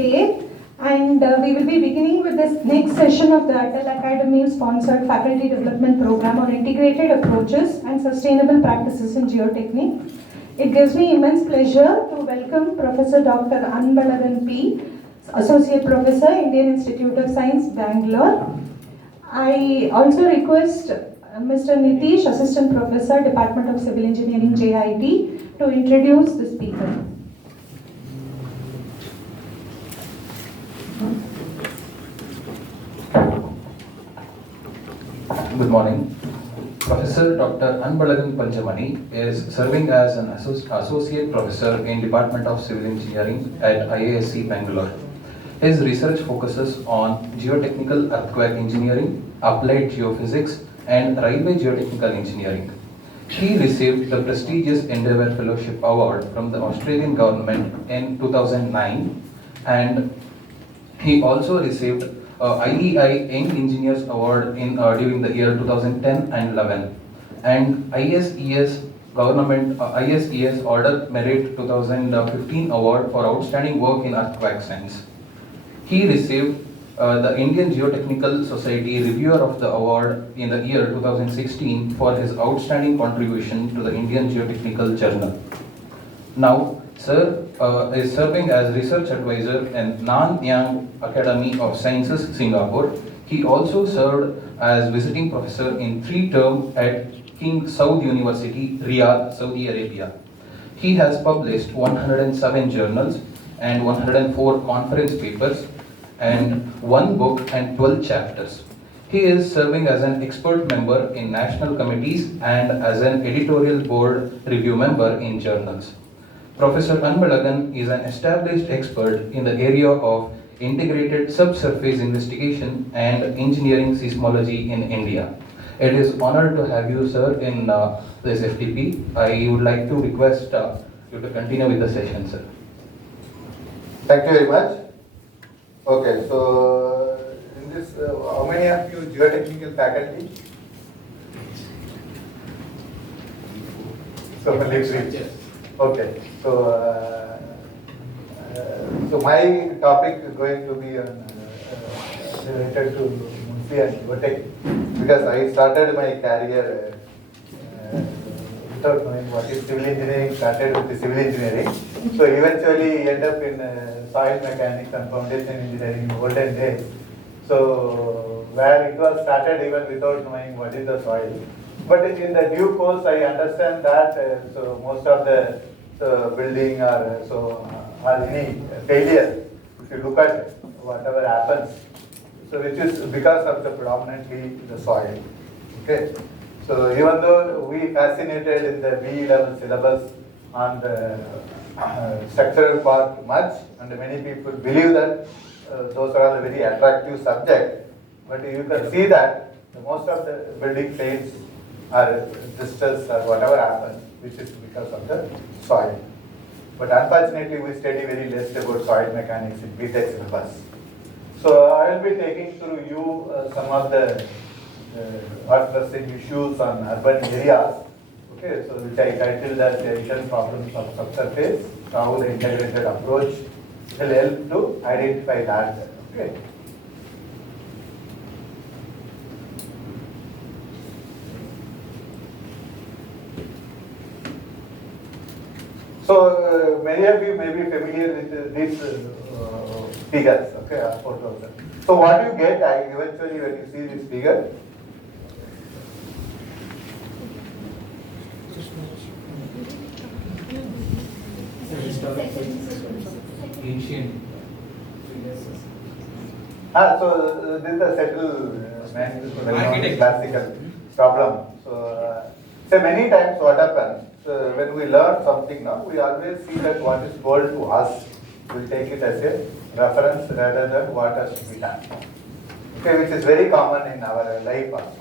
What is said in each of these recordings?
day, and we will be beginning with this next session of the Atal Academy sponsored faculty development program on integrated approaches and sustainable practices in geotechnique. It gives me immense pleasure to welcome Professor Dr. Anbalagan P, Associate Professor, Indian Institute of Science, Bangalore. I also request Mr. Nitish, Assistant Professor, Department of Civil Engineering, JIT, to introduce the speaker. Good morning. Professor Dr. Anbalagan Panchamani is serving as an Associate Professor in Department of Civil Engineering at IASC Bangalore. His research focuses on geotechnical earthquake engineering, applied geophysics, and railway geotechnical engineering. He received the prestigious Endeavour Fellowship Award from the Australian government in 2009, and he also received IEI Young Engineers Award during the year 2010 and 11, and ISES ISES Order Merit 2015 Award for outstanding work in earthquake science. He received the Indian Geotechnical Society Reviewer of the Award in the year 2016 for his outstanding contribution to the Indian Geotechnical Journal. Now, Sir is serving as Research Advisor in Nanyang Academy of Sciences, Singapore. He also served as Visiting Professor in 3 terms at King Saud University, Riyadh, Saudi Arabia. He has published 107 journals and 104 conference papers, and 1 book and 12 chapters. He is serving as an expert member in national committees and as an editorial board review member in journals. Professor Anbalagan is an established expert in the area of integrated subsurface investigation and engineering seismology in India. It is honored to have you, sir, in this FTP. I would like to request you to continue with the session, sir. Thank you very much. Okay, so in this, how many of you geotechnical faculty? So only 3. Okay, so my topic is going to be related to Munsi and geotech, because I started my career without knowing what is civil engineering. Started with the civil engineering, so eventually end up in soil mechanics and foundation engineering in olden days. So where it was started even without knowing what is the soil. But in the due course, I understand that so most of the building or any failure, if you look at whatever happens, so which is because of the predominantly the soil. Okay. So even though we fascinated in the BE level syllabus on the structural part much, and many people believe that those are all very attractive subject, but you can see that most of the building fails or distress or whatever happens, which is because of the soil. But unfortunately, we study very less about soil mechanics in BTech syllabus. So I will be taking through you some of the earth-pressing issues on urban areas. Okay, so which I titled as the hidden problems of subsurface, how the integrated approach will help to identify that. Okay. So many of you may be familiar with these figures, okay, photos. So what you get eventually when you see this figure? Ancient. So this is a settled classical problem. So many times what happens, when we learn something now, we always see that what is told to us, we'll take it as a reference rather than what has to be done. Okay, which is very common in our life also.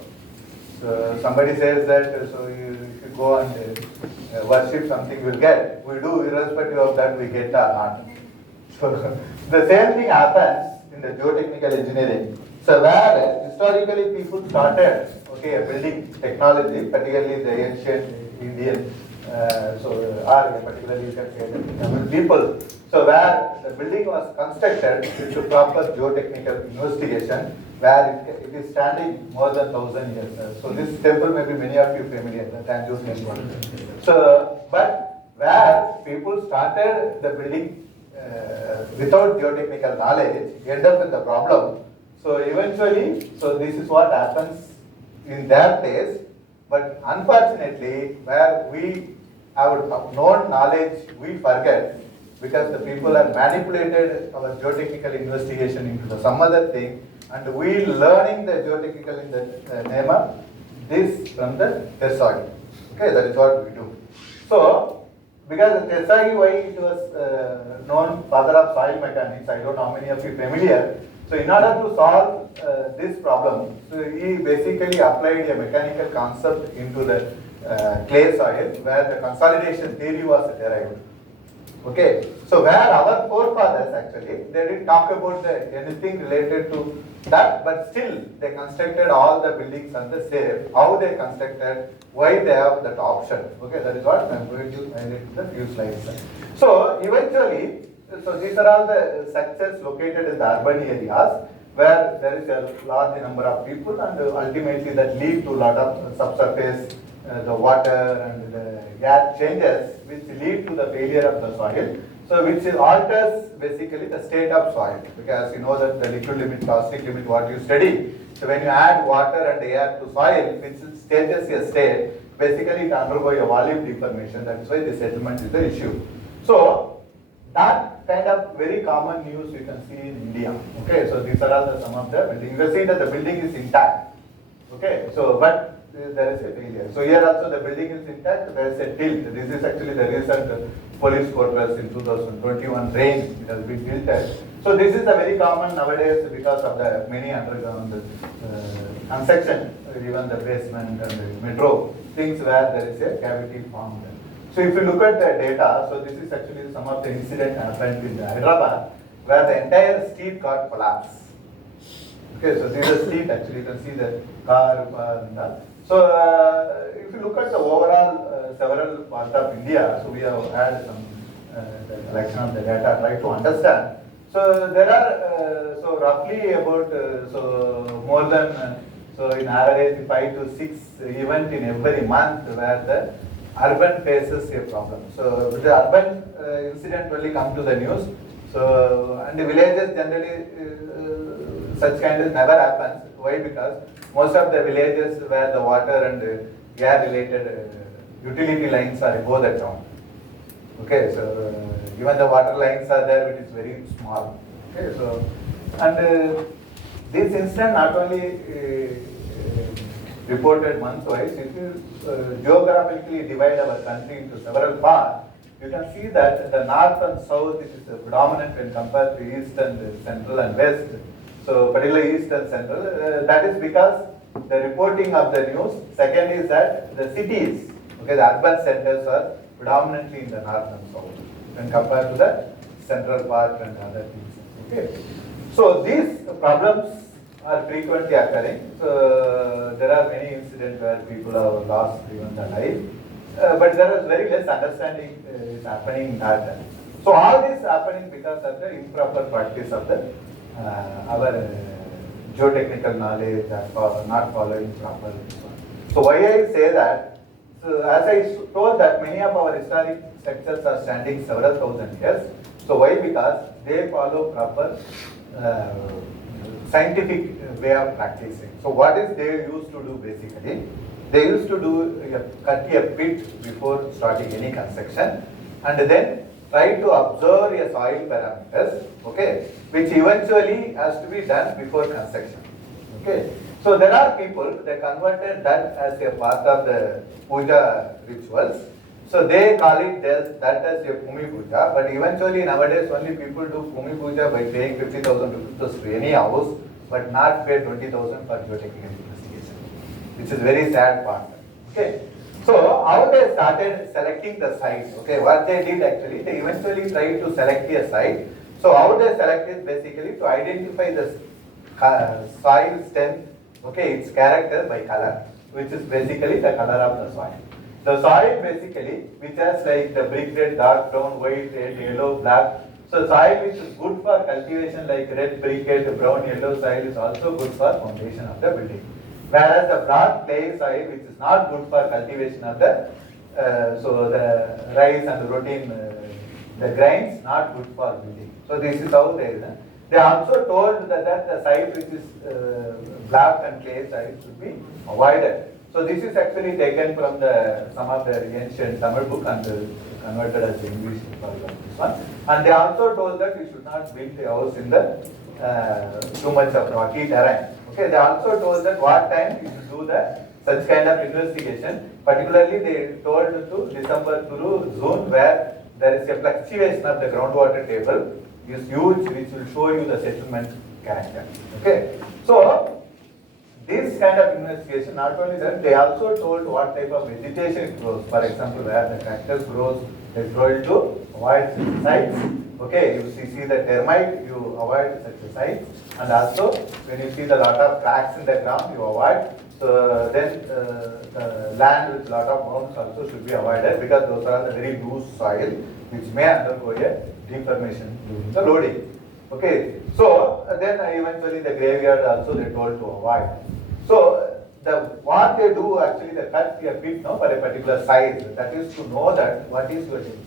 So somebody says that, so if you go and worship something, we'll get. We do irrespective of that we get or not. So the same thing happens in the geotechnical engineering. So where historically people started, okay, a building technology, particularly the ancient Indian, or particularly you can say the Tamil people, So where the building was constructed into proper geotechnical investigation, where it is standing more than 1,000 years. So this temple may be many of you familiar, the Tanjore temple. So, but where people started the building without geotechnical knowledge, end up with the problem. So eventually, so this is what happens in their place. But unfortunately, where we have known knowledge, we forget, because the people have manipulated our geotechnical investigation into some other thing, and we learning the geotechnical in the name of this from the Tesagi. Okay, that is what we do. So, because Tesagi, why it was known father of soil mechanics, I don't know how many of you familiar. So in order to solve this problem, so he basically applied a mechanical concept into the clay soil, where the consolidation theory was derived. Okay, so where our forefathers actually, they didn't talk about anything related to that, but still they constructed all the buildings on the same, how they constructed, why they have that option. Okay, that is what I am going to highlight in the few slides. So eventually, so these are all the structures located in the urban areas where there is a large number of people, and ultimately that lead to a lot of subsurface, the water and the air changes, which lead to the failure of the soil. So which alters basically the state of soil, because you know that the liquid limit, caustic limit, what you study. So when you add water and air to soil, which changes a state, basically it undergoes a volume deformation. That's why the settlement is the issue. So that kind of very common news you can see in India. Okay, so these are all some of the buildings. You can see that the building is intact. Okay, so but there is a failure. So here also the building is intact, there is a tilt. This is actually the recent police quarters in 2021 rain, it has been tilted. So this is a very common nowadays because of the many underground construction, even the basement and the metro, things where there is a cavity formed. So if you look at the data, so this is actually some of the incident happened in Hyderabad, where the entire street got collapsed. Okay, so this is the street actually, you can see the car and that. So if you look at the overall several parts of India, so we have had some the collection of the data, try to understand. So there are so roughly about so more than so in average 5 to 6 events in every month where the urban faces a problem. So the urban incident only come to the news. So and the villages generally such kind of never happens. Why? Because most of the villages where the water and air related utility lines are above the ground. Okay, so even the water lines are there, it is very small. Okay, so and this incident not only reported month-wise, if you geographically divide our country into several parts, you can see that the north and south is predominant when compared to east and central and west. So particularly east and central, that is because the reporting of the news. Second is that the cities, okay, the urban centers are predominantly in the north and south when compared to the central part and other things. Okay, so these problems are frequently occurring. So there are many incidents where people have lost even their life, but there is very less understanding is happening in that. So all this happening because of the improper practice of the our geotechnical knowledge and not following proper. So why I say that? So as I told that many of our historic structures are standing several thousand years. So why? Because they follow proper scientific way of practicing. So what is they used to do basically? They used to cut a pit before starting any construction, and then try to observe a soil parameters, okay, which eventually has to be done before construction. Okay, so there are people, they converted that as a part of the puja rituals. So they call it that as a Bhumi Puja, but eventually nowadays only people do Bhumi Puja by paying 50,000 rupees to any house, but not pay 20,000 for geotechnical investigation, which is very sad part. Okay, so how they started selecting the site? Okay, what they did actually, they eventually tried to select a site. So how they select is basically to identify the soil strength, okay, its character by color, which is basically the color of the soil. The soil basically, which has like the brick red, dark brown, white, red, yellow, black. So soil which is good for cultivation like red briquette, brown yellow soil is also good for foundation of the building. Whereas the black clay soil which is not good for cultivation of the so the rice and the routine the grains not good for building. So this is how they are. They also told that the site which is black and clay soil should be avoided. So this is actually taken from some of the ancient Tamil book and converted as English for this one. And they also told that you should not build a house in the too much of rocky terrain. Okay, they also told that what time you should do such kind of investigation. Particularly they told to December to June where there is a fluctuation of the groundwater table is huge which will show you the settlement character. Okay, so this kind of investigation, not only that, they also told what type of vegetation it grows. For example, where the cactus grows, they told to avoid such sites. Okay, you see the termite, you avoid such a site. And also, when you see the lot of cracks in the ground, you avoid. So then the land with lot of mounds also should be avoided because those are the very loose soil which may undergo a deformation during the loading. Okay, so then eventually the graveyard also they told to avoid. So what they do actually they cut a pit for a particular size. That is to know that what is your density.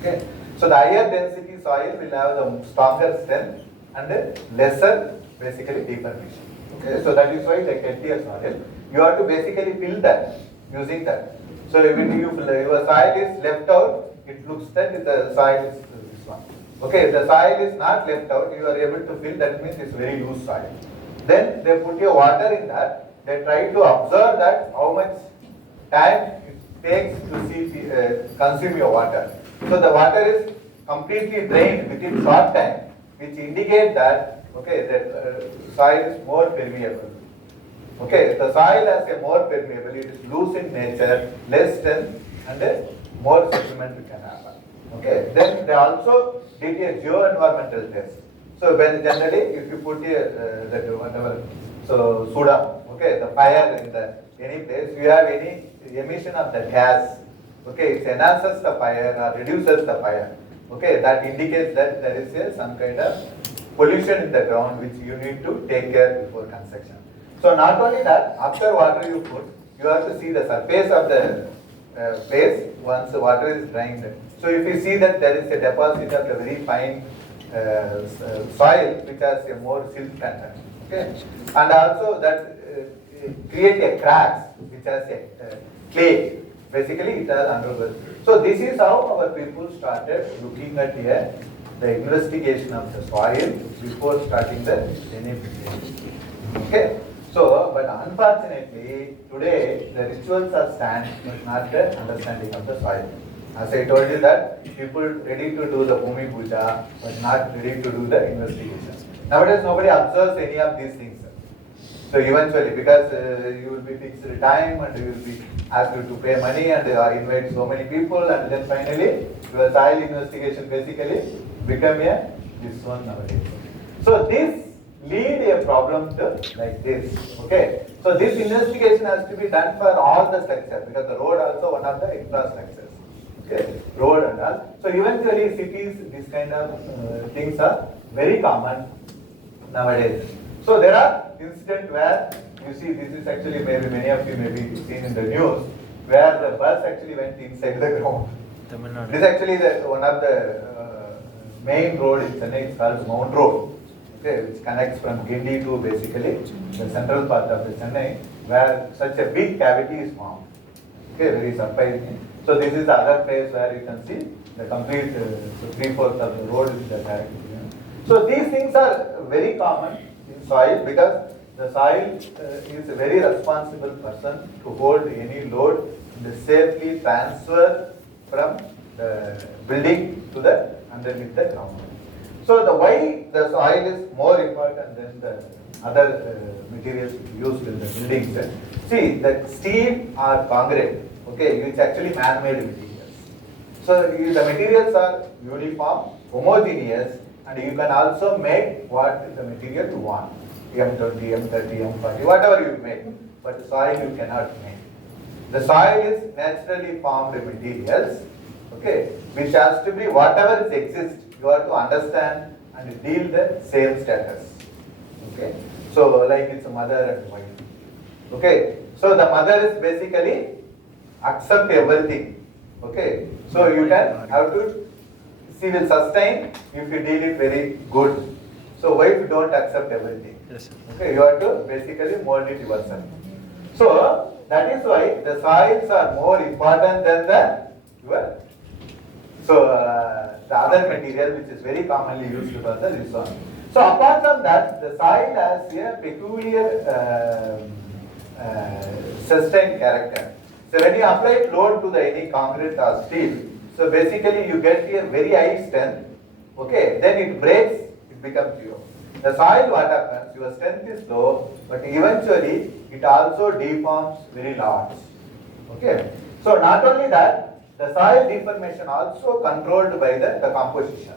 Okay, so the higher density soil will have the stronger strength and lesser basically deformation. Okay, so that is why they get a soil. You have to basically fill that using that. So when your soil is left out, it looks that the soil is this one. Okay, if the soil is not left out, you are able to fill, that means it's very loose soil. Then they put your water in that, they try to observe that how much time it takes to consume your water. So the water is completely drained within short time, which indicate that okay, the soil is more permeable. Okay, the soil as a more permeable, it is loose in nature, less strength, and more settlement can happen. Okay, then they also did a geo-environmental test. So when generally, if you put that whatever, so soda, okay, the fire in any place, you have any emission of the gas, okay, it enhances the fire or reduces the fire. Okay, that indicates that there is some kind of pollution in the ground which you need to take care before construction. So not only that, after water you put, you have to see the surface of the place once the water is drained. So if you see that there is a deposit of the very fine soil which has a more silt content, okay, and also that create a cracks which has a clay. Basically, it has undergone. So this is how our people started looking at the investigation of the soil before starting the beneficiation. Okay. So, but unfortunately, today the rituals are stand, but not the understanding of the soil. As I told you that people ready to do the Bhumi Puja, but not ready to do the investigation. Nowadays, nobody observes any of these things. So eventually, because you will be fixed time and you will be asked to pay money and invite so many people, and then finally your soil investigation basically become this one nowadays. So this lead a problem to like this. Okay. So this investigation has to be done for all the structures because the road also one of the infrastructures. Okay. Road and all. So eventually cities, this kind of things are very common nowadays. So there are incidents where you see this is actually maybe many of you may be seen in the news where the bus actually went inside the ground. This is actually one of the main road in Chennai. It's called Mount Road. Okay, which connects from Gindi to basically the central part of the Chennai, where such a big cavity is formed. Okay, very surprising. So this is the other place where you can see the complete 3/4 of the road is the direct. So these things are very common in soil because the soil is a very responsible person to hold any load and safely transfer from the building to the underneath the ground. So the why the soil is more important than the other materials used in the buildings. See, the steel or concrete, okay, which actually man-made materials. So the materials are uniform, homogeneous, and you can also make what the material you want. M20, M30, M40, whatever you make. But soil you cannot make. The soil is naturally formed materials, okay, which has to be whatever exists. you have to understand and deal the same status. Okay, so like it's a mother and wife. Okay, so the mother is basically accept everything. Okay, so you can have to, she will sustain if you deal it very good. So wife don't accept everything. Yes, sir. Okay, you have to basically mold it yourself. So that is why the soils are more important than the your. So the other material which is very commonly used for the this one. So apart from that, the soil has a peculiar sustained character. So when you apply load to the any concrete or steel, so basically you get a very high strength. Okay, then it breaks, it becomes zero. The soil, what happens, your strength is low, but eventually it also deforms very large. Okay, so not only that, the soil deformation also controlled by the composition.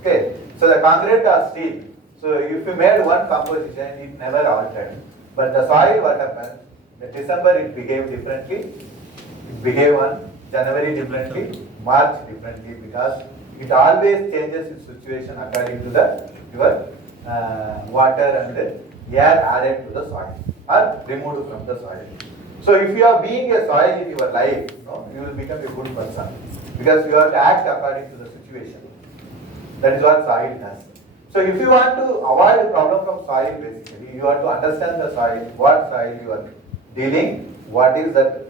Okay, so the concrete or steel, so if you made one composition, it never altered. But the soil, what happened, the December it behaved differently, it behaved on January differently, March differently, because it always changes its situation according to the your water and air added to the soil or removed from the soil. So if you are being a soil in your life, you will become a good person because you have to act according to the situation. That is what soil does. So if you want to avoid a problem from soil, basically, you have to understand the soil, what soil you are dealing, what is that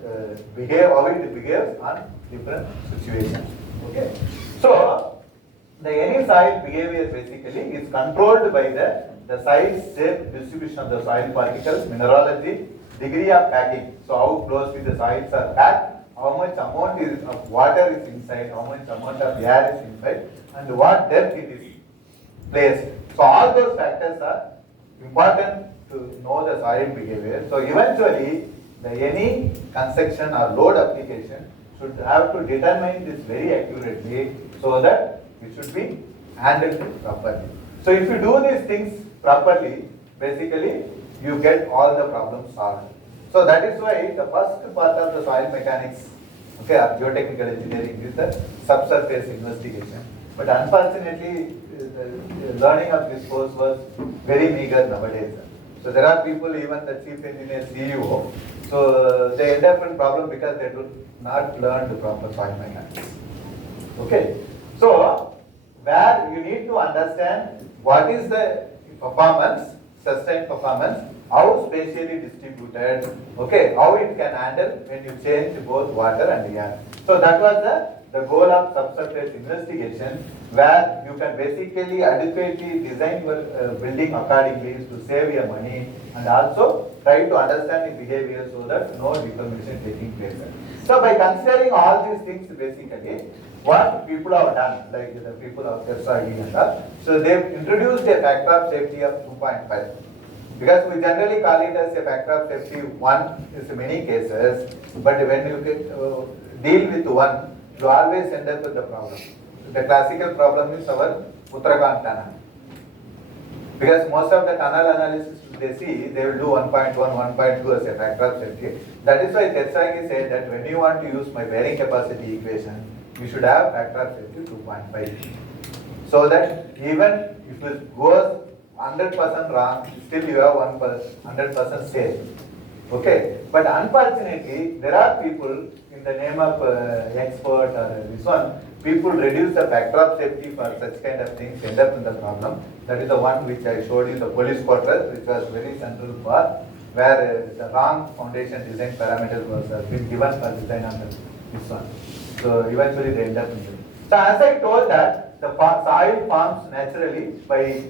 how it behaves on different situations. Okay. So the any soil behavior basically is controlled by the size, shape, distribution of the soil particles, mineralogy, degree of packing. So how closely the soils are packed, how much amount of water is inside, how much amount of air is inside, and what depth it is placed. So all those factors are important to know the soil behavior. So eventually, any construction or load application should have to determine this very accurately so that it should be handled properly. So if you do these things properly, basically you get all the problems solved. So that is why the first part of the soil mechanics, okay, or geotechnical engineering is the subsurface investigation. But unfortunately, the learning of this course was very meager nowadays. So there are people, even the chief engineer, CEO, so they end up in problem because they do not learn the proper soil mechanics. Okay, so where you need to understand what is the performance, sustained performance, how spatially distributed, okay, how it can handle when you change both water and air. So that was the goal of subsurface investigation, where you can basically adequately design your building accordingly to save your money and also try to understand the behavior so that no deformation taking place. So by considering all these things basically, what people have done, like the people of Kersagi and all, so they've introduced a factor of safety of 2.5. Because we generally call it as a factor of safety 1 in many cases, but when you deal with 1, you always end up with the problem. The classical problem is our Uttarakhand tunnel. Because most of the tunnel analysis they see, they will do 1.1, 1.2 as a factor of safety. That is why Kersagi said that when you want to use my bearing capacity equation, you should have factor of safety 2.5. So that even if it goes 100% wrong, still you have 100% safe. Okay, but unfortunately, there are people in the name of expert or this one, people reduce the factor of safety for such kind of things, end up in the problem. That is the one which I showed you, the police quarters, which was very central part, where the wrong foundation design parameters was been given for design on this one. So eventually they end up in it. So as I told that, the soil forms naturally by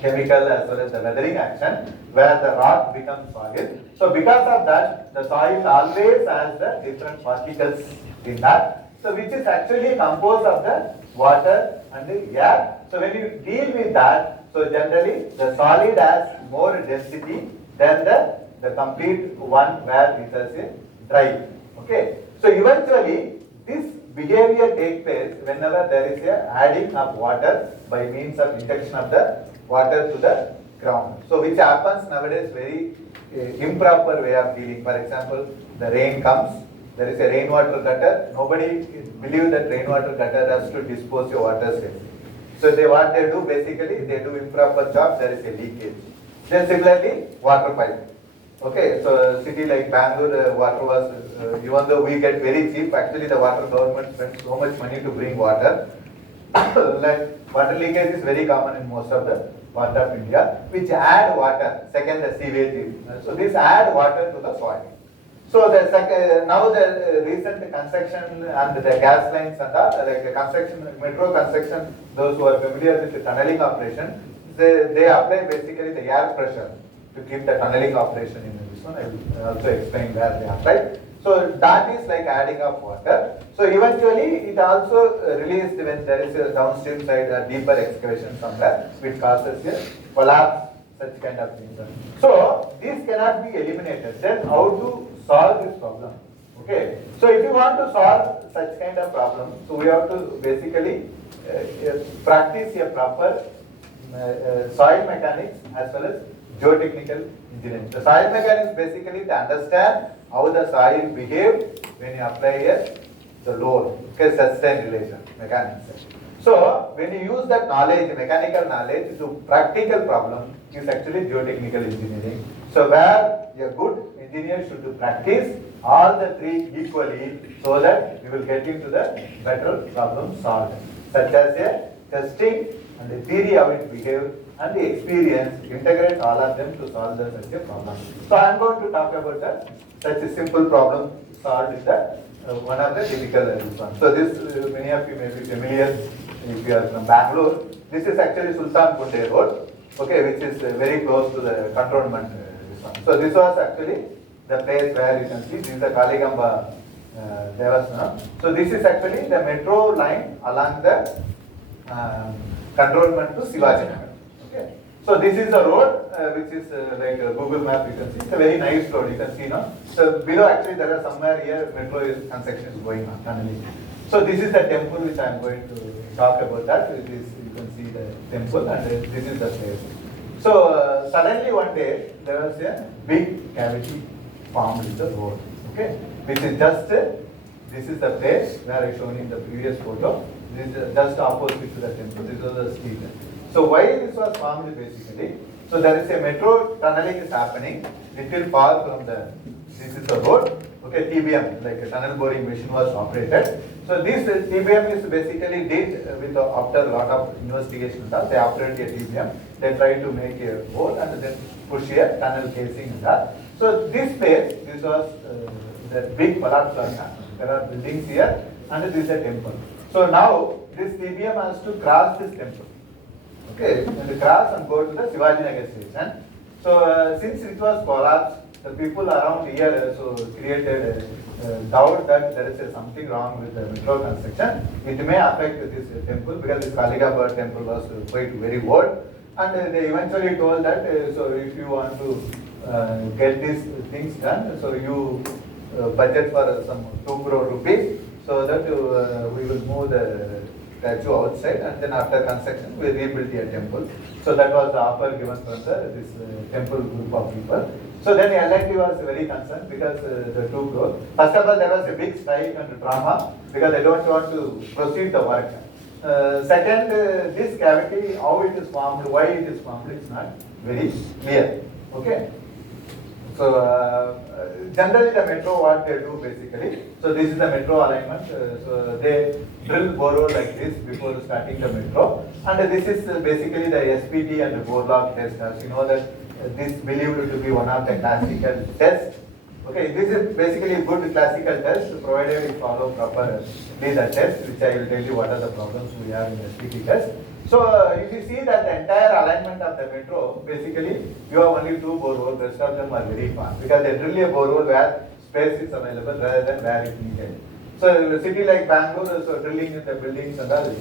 chemical as well as the weathering action, where the rock becomes solid. So because of that, the soil always has the different particles in that. So which is actually composed of the water and the air. So when you deal with that, so generally the solid has more density than the complete one where it has a dry. Okay. So eventually this behavior takes place whenever there is a adding of water by means of injection of the water to the ground. So which happens nowadays very improper way of dealing. For example, the rain comes, there is a rainwater gutter. Nobody believes that rainwater gutter has to dispose your water safely. So what they do basically, they do improper job, there is a leakage. Then similarly, water pipe. Okay, so city like Bangalore, water was, even though we get very cheap, actually the water government spends so much money to bring water. Like water leakage is very common in most of the part of India, which add water. Second, the sewage. So this add water to the soil. So now the recent construction and the gas lines and like the construction, metro construction, those who are familiar with the tunneling operation, they apply basically the air pressure to keep the tunneling operation in this one. I will also explain where they apply. So that is like adding up water. So eventually it also released when there is a downstream side, a deeper excavation somewhere, which causes a collapse, such kind of things. So this cannot be eliminated. Then how to solve this problem? Okay. So if you want to solve such kind of problem, so we have to basically practice a proper soil mechanics as well as geotechnical engineering. The soil mechanics basically to understand how the soil behaves when you apply the load, okay, sustain relation mechanics. So when you use that knowledge, mechanical knowledge, to practical problem is actually geotechnical engineering. So where a good engineer should practice all the three equally so that we will get into the better problem solved, such as a testing and the theory how it behaves and the experience, integrate all of them to solve such a problem. So I am going to talk about such a simple problem solved in the one of the difficult ones. So this many of you may be familiar if you are from Bangalore. This is actually Sultan Kunde Road, okay, which is very close to the cantonment. So this was actually the place where you can see this is the Kaligamba Devasana. So this is actually the metro line along the cantonment to Shivaji Nagar. Okay. So this is a road which is like a Google map, you can see. It's a very nice road, you can see now. So below actually there are somewhere here metro construction is going on, tunneling. So this is the temple which I am going to talk about that. It is, you can see the temple and this is the place. So suddenly one day there was a big cavity formed in the road. Okay, which is just, this is the place where I shown in the previous photo. This is just opposite to the temple. This was the street. So why this was formed basically? So there is a metro tunneling is happening little far from the, this is the road. Okay, TBM, like a tunnel boring machine was operated. So this TBM is basically did with after a lot of investigation. They operate a TBM. They try to make a hole and then push a tunnel casing in that. So this place, this was the big Palat Plaza. There are buildings here and this is a temple. So now this TBM has to cross this temple. Okay, and cross and go to the Shivaji Nagar station. So since it was collapsed, the people around here so created doubt that there is something wrong with the metro construction. It may affect this temple because this Kaligamba temple was quite very old. And they eventually told that so if you want to get these things done, so you budget for some 2 crore rupees so that we will move the statue outside and then after construction we rebuild a temple. So that was the offer given from this temple group of people. So then L&T was very concerned because the 2 crore. First of all, there was a big strike and drama because they don't want to proceed the work. Second, this cavity, how it is formed, why it is formed, it's not very clear. Okay. So generally the metro what they do basically, so this is the metro alignment, so they drill borrow like this before starting the metro, and this is basically the SPT and the Borlaug test. As you know that this believed to be one of the classical tests. Okay, this is basically a good classical test provided we follow proper the test, which I will tell you what are the problems we have in the SPT test. So if you see that the entire alignment of the metro, basically you have only 2 boreholes, rest of them are very far because they drill a borehole where space is available rather than where it needed. So a city like Bangalore, so drilling in the buildings and all.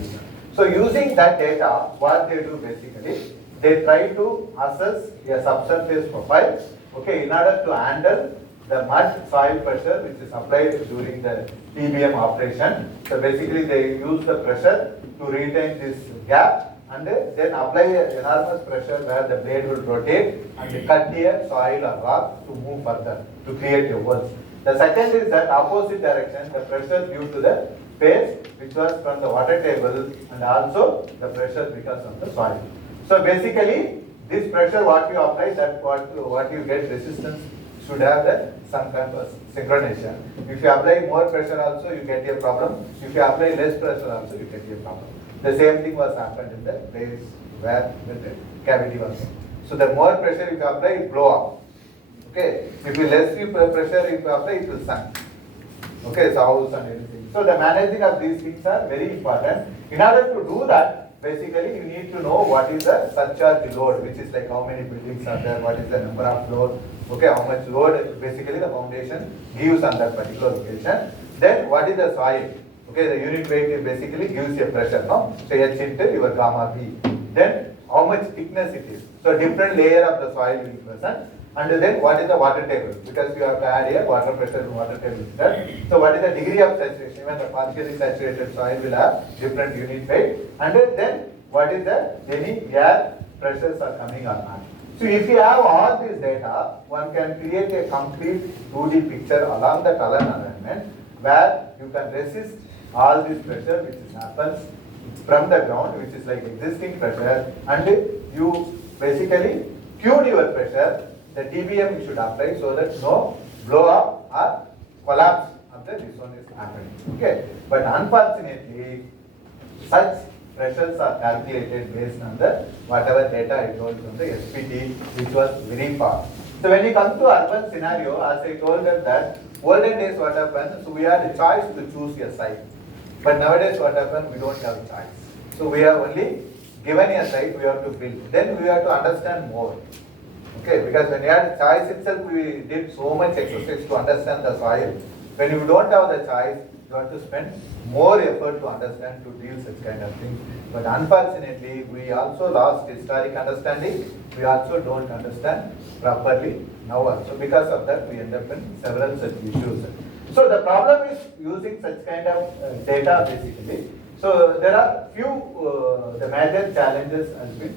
So using that data, what they do basically, they try to assess a subsurface profile, okay, in order to handle the mud soil pressure which is applied during the TBM operation. So basically they use the pressure to retain this gap and then apply an enormous pressure where the blade will rotate and cut the soil or rock to move further to create a holes. The second is that opposite direction, the pressure due to the space which was from the water table and also the pressure because of the soil. So basically, this pressure what you apply, that what you get resistance should have some kind of synchronization. If you apply more pressure also, you get a problem. If you apply less pressure also, you get a problem. The same thing was happened in the place where the cavity was. So the more pressure you apply, it blow up. Okay. If you less pressure you apply, it will sink. Okay, so house and everything. So the managing of these things are very important. In order to do that, basically you need to know what is the surcharge load, which is like how many buildings are there, what is the number of load, okay, how much load basically the foundation gives on that particular location. Then what is the soil? Okay, the unit weight is basically gives you a pressure, no? So H into your gamma B. Then how much thickness it is. So different layer of the soil will be present. And then what is the water table? Because you have to add here water pressure and water table is there. So what is the degree of saturation? Even the partially saturated soil will have different unit weight. And then what is the any air pressures are coming or not. So if you have all this data, one can create a complete 2D picture along the color environment where you can resist all this pressure which happens from the ground, which is like existing pressure, and you basically tune your pressure. The TBM you should apply so that no blow up or collapse of this one is happening. Okay, but unfortunately, such pressures are calculated based on the whatever data I told from the SPT, which was very far. So when you come to urban scenario, as I told that olden days what happened, so we had a choice to choose a site. But nowadays what happened, we don't have a choice. So we are only given a site, we have to build. Then we have to understand more. Okay, because when you had a choice itself, we did so much exercise to understand the soil. When you don't have the choice, you have to spend more effort to understand, to deal such kind of things. But unfortunately, we also lost historic understanding. We also don't understand properly now also. Because of that, we end up in several such issues. So the problem is using such kind of data basically. So there are few, the major challenges has been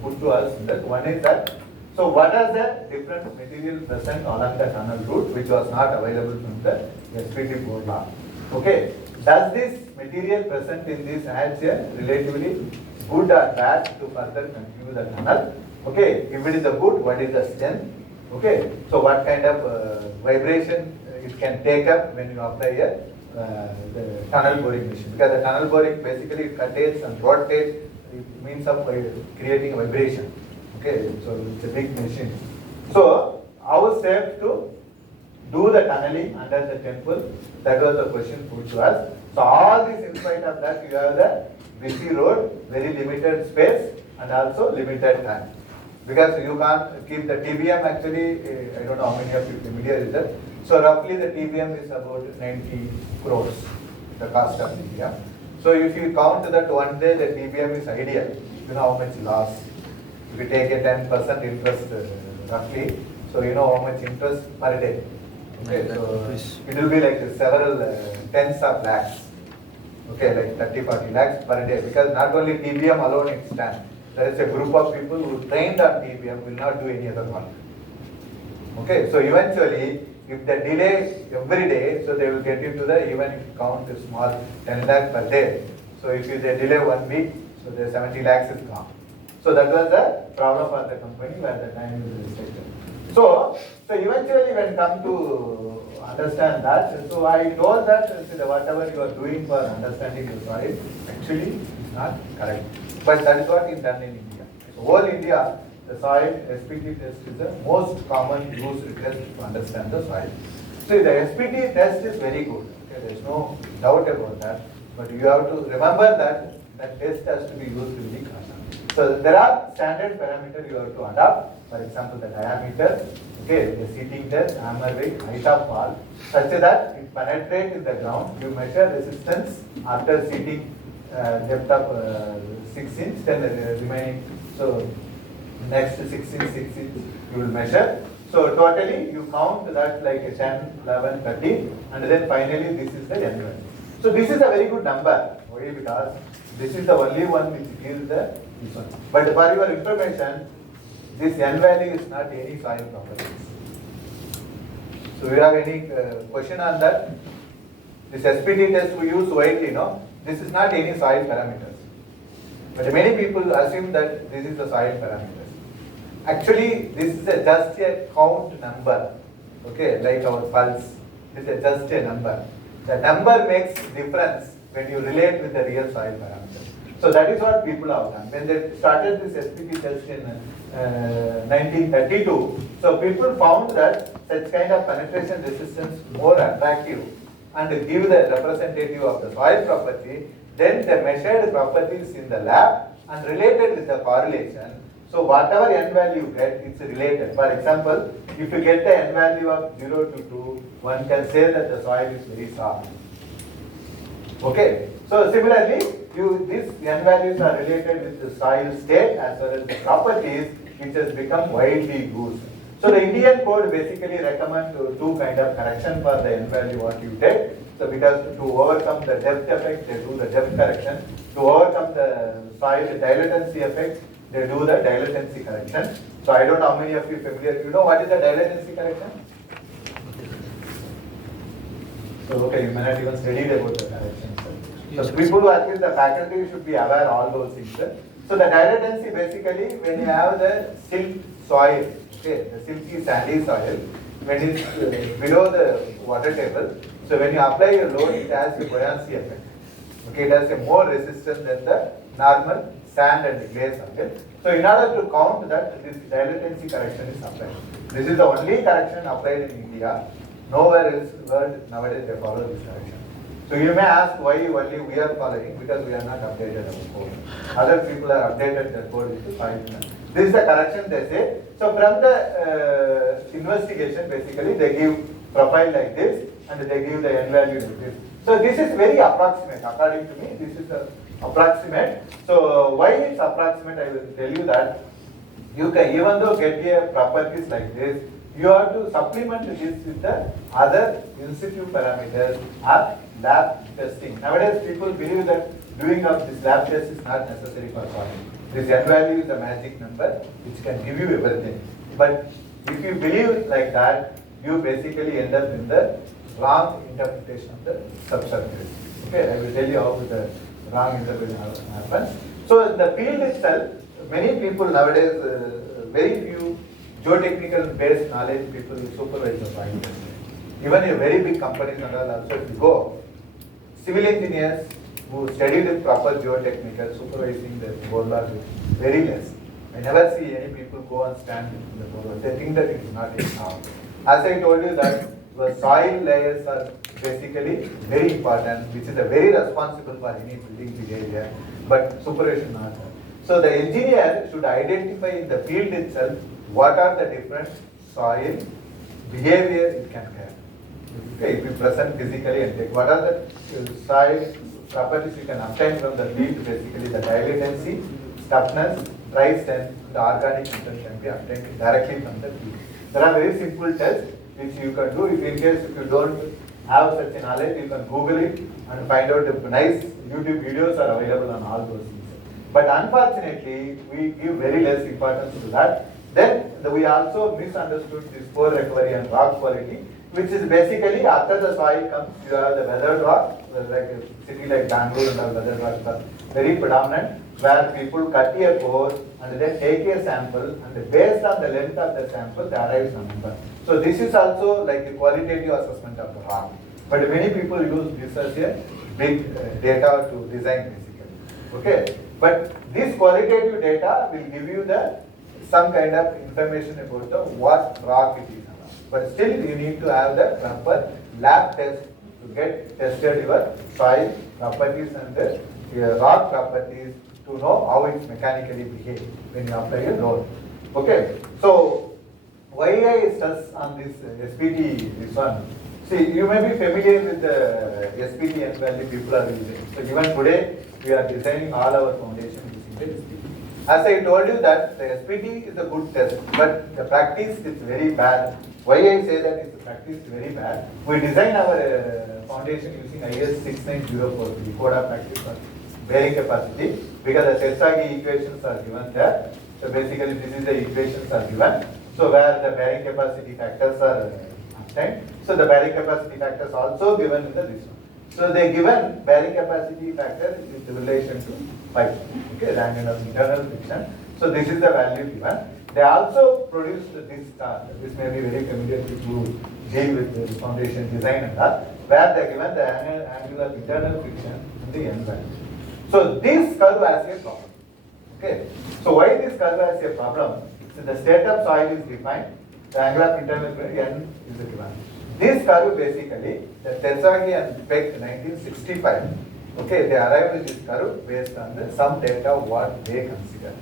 put to us. One is that, so what are the different material present along the tunnel route which was not available from the SPT board law? Okay, does this material present in this adds a relatively good or bad to further continue the tunnel? Okay, if it is a good, what is the strength? Okay, so what kind of vibration it can take up when you apply the tunnel boring machine? Because the tunnel boring basically contains and rotates, it means of creating vibration. Okay, so it's a big machine. So, how safe to do the tunneling under the temple? That was the question put to us. So, all this in spite of that, you have the busy road, very limited space, and also limited time. Because you can't keep the TBM actually, I don't know how many of you familiar with that. So, roughly the TBM is about 90 crores, the cost of TBM. So, if you count that one day, the TBM is ideal. You know how much loss. If you take a 10% interest roughly, so you know how much interest per day. Okay, so it will be like several tens of lakhs. Okay, like 30-40 lakhs per day. Because not only TBM alone it stands. There is a group of people who trained on TBM will not do any other work. Okay, so eventually, if they delay every day, so they will get into the, even if you count the small 10 lakhs per day. So if they delay 1 week, so the 70 lakhs is gone. So that was the problem for the company where the time is restricted. So eventually when come to understand that, so I told that whatever you are doing for understanding the soil actually is not correct. But that is what is done in India. So whole India, the soil SPT test is the most common used test to understand the soil. So the SPT test is very good. Okay, there is no doubt about that. But you have to remember that that test has to be used really correctly. So there are standard parameters you have to adopt. For example, the diameter, okay, the seating test, hammer weight, height of wall, such that it penetrates in the ground. You measure resistance after seating depth of 6 inch, then the remaining. So next 6 inch, 6 inch you will measure. So totally you count that like a 10, 11, 13, and then finally this is the N value. So this is a very good number. Why? Because this is the only one which gives the this one. But for your information, this N value is not any soil properties. So you have any question on that? This SPT test we use widely, no? This is not any soil parameters. But many people assume that this is the soil parameters. Actually, this is just a count number, okay, like our pulse. This is just a number. The number makes difference when you relate with the real soil parameters. So that is what people have done. When they started this SPT test in 1932, so people found that such kind of penetration resistance more attractive and give the representative of the soil property. Then they measured properties in the lab and related with the correlation. So whatever n value you get, it's related. For example, if you get the n value of 0 to 2, one can say that the soil is very soft. Okay. So similarly, these n values are related with the soil state as well as the properties, which has become widely used. So the Indian code basically recommends two kind of correction for the n value what you take. So because to overcome the depth effect, they do the depth correction. To overcome the soil dilatancy effect, they do the dilatancy correction. So I don't know how many of you familiar. You know what is the dilatancy correction? So okay, you may not even studied about the correction. So people who are in the faculty should be aware of all those things. So the dilatancy basically when you have the silt soil, okay, the silky sandy soil, when it is below the water table, so when you apply your load, it has a buoyancy effect. Okay, it has a more resistance than the normal sand and clay soil. So in order to count that, this dilatancy correction is applied. This is the only correction applied in India. Nowhere else in the world nowadays they follow this correction. So you may ask why only we are following, because we are not updated our code. Other people are updated their code into soil. This is the correction they say. So from the investigation, basically they give profile like this and they give the n value like this. So this is very approximate. According to me, this is the approximate. So why it's approximate, I will tell you that you can, even though get a properties like this, you have to supplement this with the other in situ parameters or lab testing. Nowadays people believe that doing of this lab test is not necessary for solving. This n value is a magic number which can give you everything. But if you believe like that, you basically end up in the wrong interpretation of the subsurface. Okay, I will tell you how the wrong interpretation happens. So in the field itself, many people nowadays, very few geotechnical based knowledge people supervise the soil testing. Even a very big companies and all also, if you go, civil engineers who study the proper geotechnical supervising the borelog is very less. I never see any people go and stand in the borelog. They think that it is not enough. As I told you that the soil layers are basically very important, which is a very responsible for any building behavior, but supervision not. So the engineer should identify in the field itself what are the different soil behavior it can carry. Okay, if you present physically and take what are the soil properties you can obtain from the field, basically the dilatancy, toughness, dry strength, the organic content can be obtained directly from the field. There are very simple tests which you can do. If in case if you don't have such a knowledge, you can Google it and find out the nice YouTube videos are available on all those things. But unfortunately, we give very less importance to that. Then we also misunderstood this pore recovery and rock quality, which is basically after the soil comes, you have the weathered rock, like a city like Bangalore and all weathered rocks are very predominant, where people cut a pore and then take a sample and based on the length of the sample, they arrive some number. So this is also like a qualitative assessment of the rock. But many people use this as a big data to design basically. Okay, but this qualitative data will give you the some kind of information about the what rock it is. But still you need to have the proper lab test to get tested your soil properties and the rock properties to know how it mechanically behaves when you apply a load. Okay, so why I stress on this SPT, this one? See, you may be familiar with the SPT and value people are using. So even today, we are designing all our foundation using the SPT. As I told you that the SPT is a good test, but the practice is very bad. Why I say that is the practice is very bad? We design our foundation using IS 69043, code of practice for bearing capacity, because the Tersagi equations are given there. So basically this is the equations are given. So where the bearing capacity factors are obtained. So the bearing capacity factors also given in the this one. So they given bearing capacity factor is in relation to pi. Okay, the angle of internal friction. So this is the value given. They also produced this chart. This may be very familiar to you deal with the foundation design and all, where they given the angle of internal friction in the n value. So this curve has a problem. Okay. So why this curve has a problem? So the state of soil is defined. The angle of internal friction n is given. This curve basically, the Terzaghi and Peck 1965, okay, they arrived at this curve based on the some data what they consider.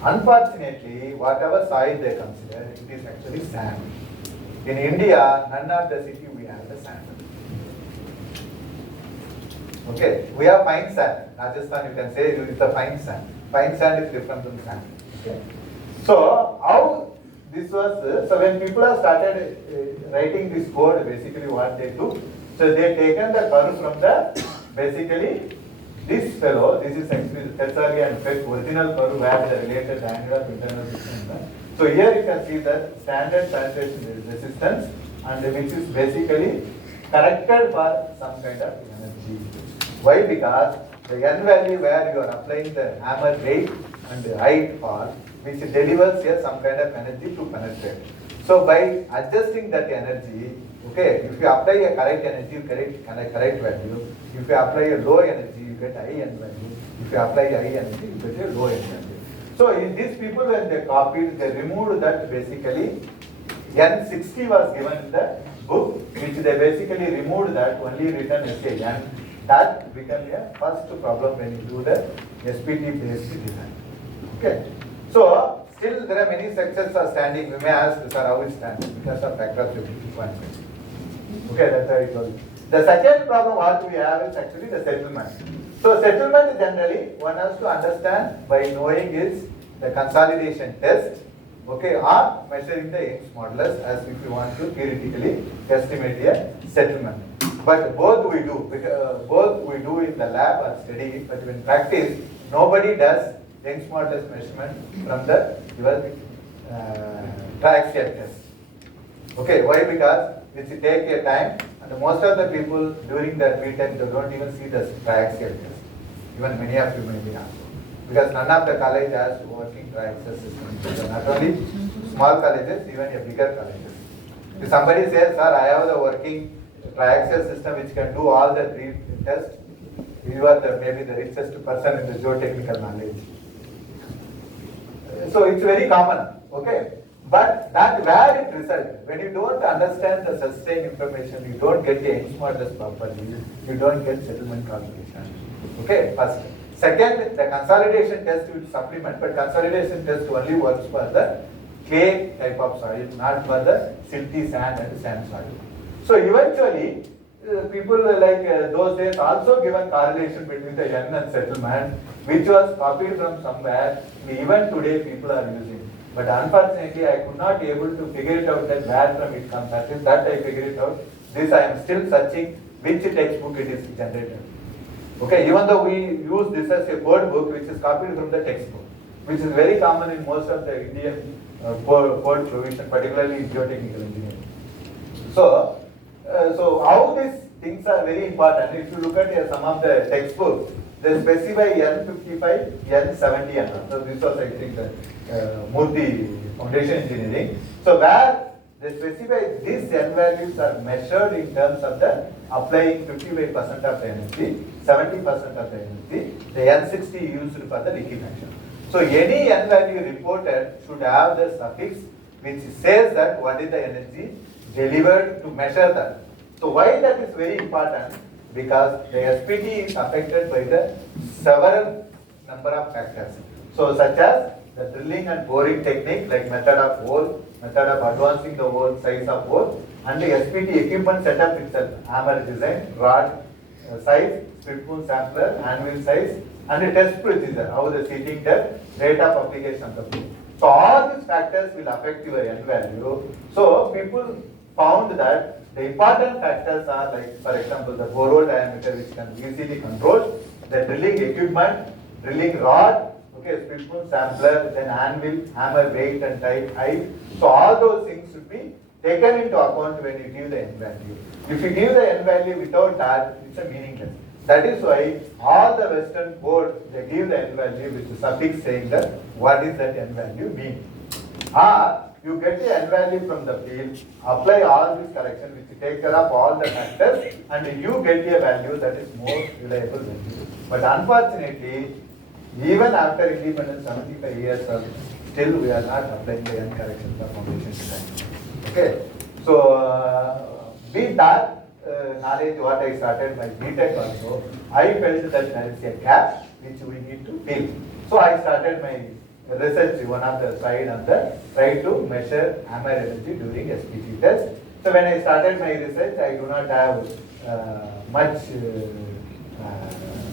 Unfortunately, whatever soil they consider, it is actually sand. In India, none of the city we have the sand. Okay, we have fine sand. Rajasthan, you can say it's a fine sand. Fine sand is different from sand. Okay. So how this was, so when people have started writing this code, basically what they do, so they taken the curve from the, basically this fellow, this is actually the Terzaghi and Peck original curve where the related angle of internal friction. So here you can see that standard penetration resistance and which is basically corrected for some kind of energy. Why? Because the n value where you are applying the hammer weight and the height for, which delivers here some kind of energy to penetrate. So by adjusting that energy, okay, if you apply a correct energy, you get correct value. If you apply a low energy, you get high n value. If you apply a high energy, you get a low n value. So in these people, when they copied, they removed that basically N60 was given in the book, which they basically removed that, only written as a N. That became a first problem when you do the SPT based design. Okay. So still there are many sections are standing. We may ask, sir, how is standing? Because of factor of 50.5. Okay, that's how it goes. The second problem what we have is actually the settlement. So settlement generally one has to understand by knowing is the consolidation test, okay, or measuring the Young's modulus as if you want to theoretically estimate a settlement. But both we do, because both we do in the lab or study, but in practice nobody does Young's modulus measurement from the your triaxial test. Okay, why? Because it will take a time, and most of the people during their meeting they don't even see the triaxial test. Even many of you may be also. Because none of the college has working triaxial system. So not only small colleges, even a bigger colleges. If somebody says, sir, I have the working triaxial system which can do all the three tests, you are maybe the richest person in the geotechnical knowledge. So it's very common, okay? But that where it results, when you don't understand the sustained information, you don't get the Young's modulus properly, you don't get settlement calculation. Okay, first. Second, the consolidation test will supplement, but consolidation test only works for the clay type of soil, not for the silty sand and sand soil. So eventually, people like those days also given correlation between the N and settlement, which was copied from somewhere. Even today, people are using. But unfortunately, I could not able to figure it out that where from it comes. That I figured it out. This I am still searching which textbook it is generated. Okay, even though we use this as a code book which is copied from the textbook, which is very common in most of the Indian code provision, particularly in geotechnical engineering. So, so how these things are very important. If you look at some of the textbooks, they specify N55, N70 and all. So this was I think the Murthy Foundation Engineering. So where they specify these N values are measured in terms of the applying 55% of the energy, 70% of the energy, the N60 used for the liquefaction. So any N value reported should have the suffix which says that what is the energy delivered to measure that. So why that is very important? Because the SPT is affected by the several number of factors. So such as the drilling and boring technique, like method of hole, method of advancing the hole, size of hole, and the SPT equipment setup itself, hammer design, rod size, split spoon sampler, anvil size, and the test procedure, how the seating depth, rate of application of the flow. So all these factors will affect your N value. So people found that the important factors are like, for example, the borehole diameter which can be easily controlled, the drilling equipment, drilling rod, okay, split spoon sampler, then anvil, hammer weight and type, height. So all those things should be taken into account when you give the n value. If you give the n value without that, it's a meaningless. That is why all the Western boards, they give the n value with the suffix saying that what is that n value mean. Or you get the n value from the field, apply all these corrections which take care of all the factors, and you get a value that is more reliable value. But unfortunately, even after independence, 75 years, still we are not applying the n correction for foundation design. Okay, so with that knowledge, what I started my BTech also, I felt that there is a gap which we need to fill. So I started my research, one of the side on the try to measure hammer energy during SPT test. So when I started my research, I do not have much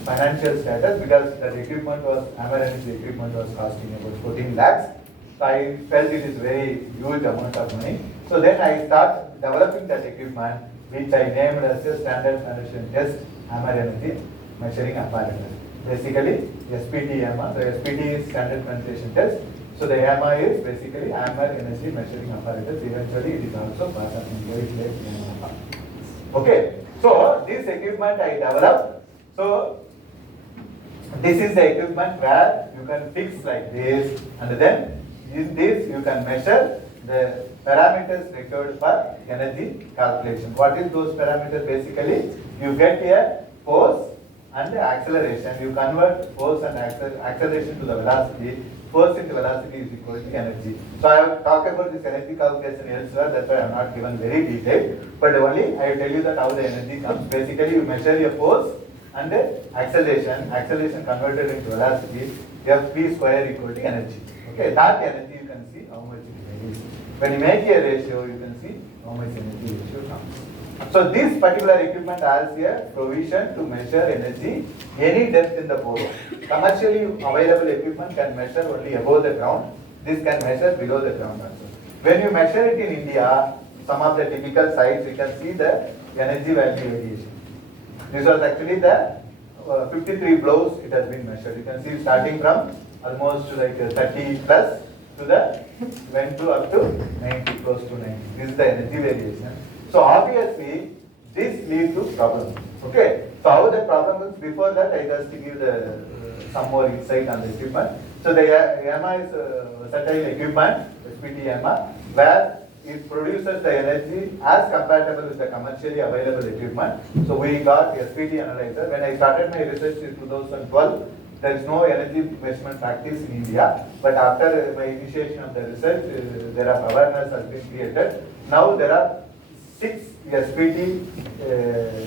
financial status because the equipment was, hammer energy equipment was costing about 14 lakhs. So I felt it is very huge amount of money. So then I start developing that equipment which I named as a standard condition test hammer energy measuring apparatus. Basically SPT HAMA. So SPT is standard penetration test. So the HAMA is basically hammer energy measuring apparatus. Eventually it is also part of HAMA. Okay. So this equipment I developed. So this is the equipment where you can fix like this, and then in this you can measure the parameters required for energy calculation. What is those parameters? Basically, you get a force and acceleration. You convert force and acceleration to the velocity. Force into velocity is equal to energy. So I have talked about this energy calculation elsewhere. That's why I have not given very detailed. But only I tell you that how the energy comes. Basically, you measure your force and acceleration. Acceleration converted into velocity. Fp square equal to energy. Okay, that energy you can see how much it is. When you make a ratio, you can see how much energy ratio comes. So this particular equipment has a provision to measure energy any depth in the bore. Commercially available equipment can measure only above the ground. This can measure below the ground also. When you measure it in India, some of the typical sites, you can see the energy value variation. This was actually the 53 blows it has been measured. You can see starting from almost like 30 plus to the went to up to 90, close to 90. This is the energy variation. So obviously this leads to problems. Okay. So how the problem is, before that I just give the some more insight on the equipment. So the HAMA is a certain equipment, SPT HAMA, where it produces the energy as compatible with the commercially available equipment. So we got SPT analyzer. When I started my research in 2012, there is no energy measurement practice in India. But after my initiation of the research, there are awareness has been created. Now there are 6 SPT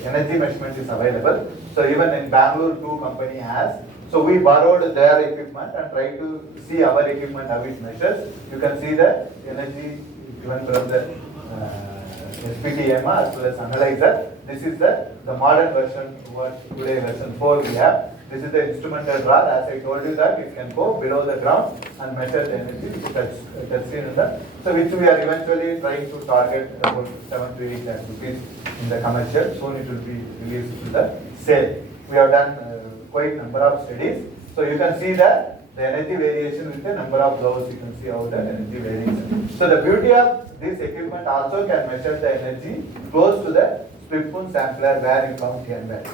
energy measurement is available. So even in Bangalore, 2 company has. So we borrowed their equipment and try to see our equipment how it measures. You can see the energy given from the SPT HAMA as well as analyzer. This is the modern version, what today version 4 we have. This is the instrumental rod. As I told you that it can go below the ground and measure the energy. That's seen in the, so which we are eventually trying to target about 7 to 8 lakh rupees in the commercial. Soon it will be released to the sale. We have done quite number of studies. So you can see the energy variation with the number of blows. You can see how the energy variation. So the beauty of this equipment also can measure the energy close to the split spoon sampler where you count n value.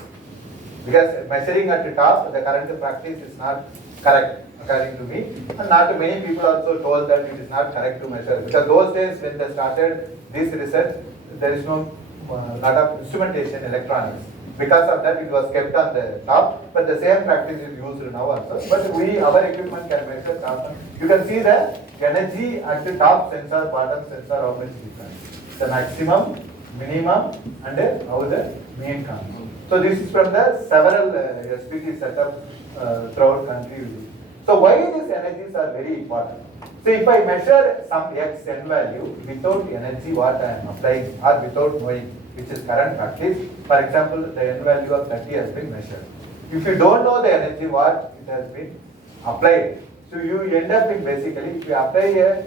Because measuring at the top, the current practice is not correct according to me, and not many people also told that it is not correct to measure. Because those days when they started this research, there is no lot of instrumentation electronics. Because of that, it was kept on the top, but the same practice is used now also. But our equipment can measure top. You can see the energy at the top sensor, bottom sensor, how much different. The maximum, minimum, and how the mean comes. So this is from the several SPT setup throughout country. So why these energies are very important? So if I measure some X n value without energy what I am applying or without knowing, which is current practice, for example, the n value of 30 has been measured. If you don't know the energy what it has been applied, so you end up in basically, if you apply a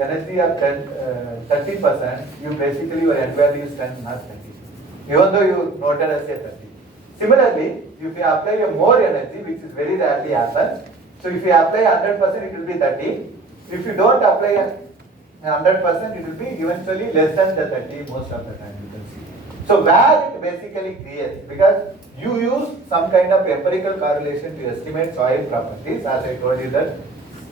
energy of 30%, you basically your n value is 10, not 30. Even though you noted as a 30. Similarly, if you apply a more energy, which is very rarely happens, so if you apply 100%, it will be 30. If you don't apply 100% it will be eventually less than the 30 most of the time you can see. So where it basically creates, because you use some kind of empirical correlation to estimate soil properties, as I told you that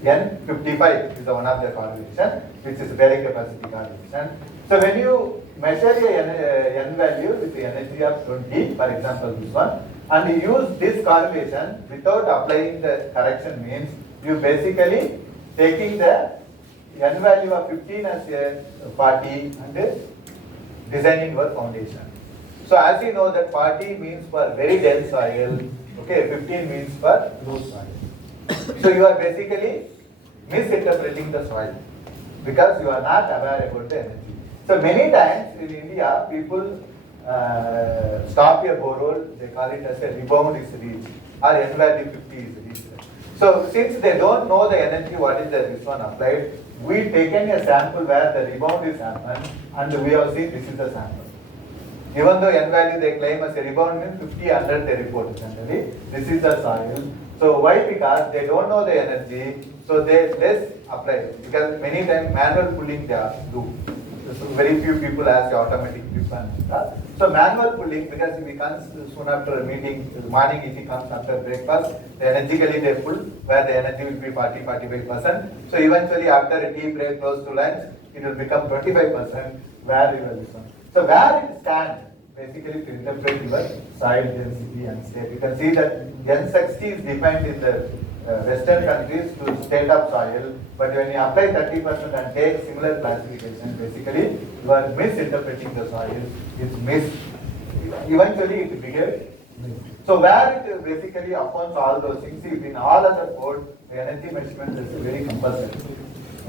N55 is one of the correlation, which is bearing capacity correlation. So when you measure a N value with the energy of 20, for example this one, and you use this correlation without applying the correction, means you basically taking the N value of 15 as a 40 and designing your foundation. So as you know that 40 means for very dense soil, okay, 15 means for loose soil. So you are basically misinterpreting the soil because you are not aware about the energy. So many times in India, people stop a borehole, they call it as a rebound is reached or N value 50 is reached. So since they don't know the energy, what is this one applied, we taken a sample where the rebound is happened and we have seen this is the sample. Even though N value they claim as a rebound means 50 under the report essentially, this is the soil. So why? Because they don't know the energy, so they less apply. Because many times manual pulling they do. So very few people ask the automatic drip and stuff. So manual pulling, because if he comes soon after a meeting, morning if he comes after breakfast, energetically they pull, where the energy will be 40-45%. So eventually after a tea break close to lunch, it will become 25%, where you will listen. So where it stands, basically to interpret your soil density and state. You can see that N60 is defined in the Western countries to state of soil, but when you apply 30% and take similar classification, basically you are misinterpreting the soil. It's eventually it behaves. So where it basically upon all those things, in all other code, the energy measurement is very compulsory.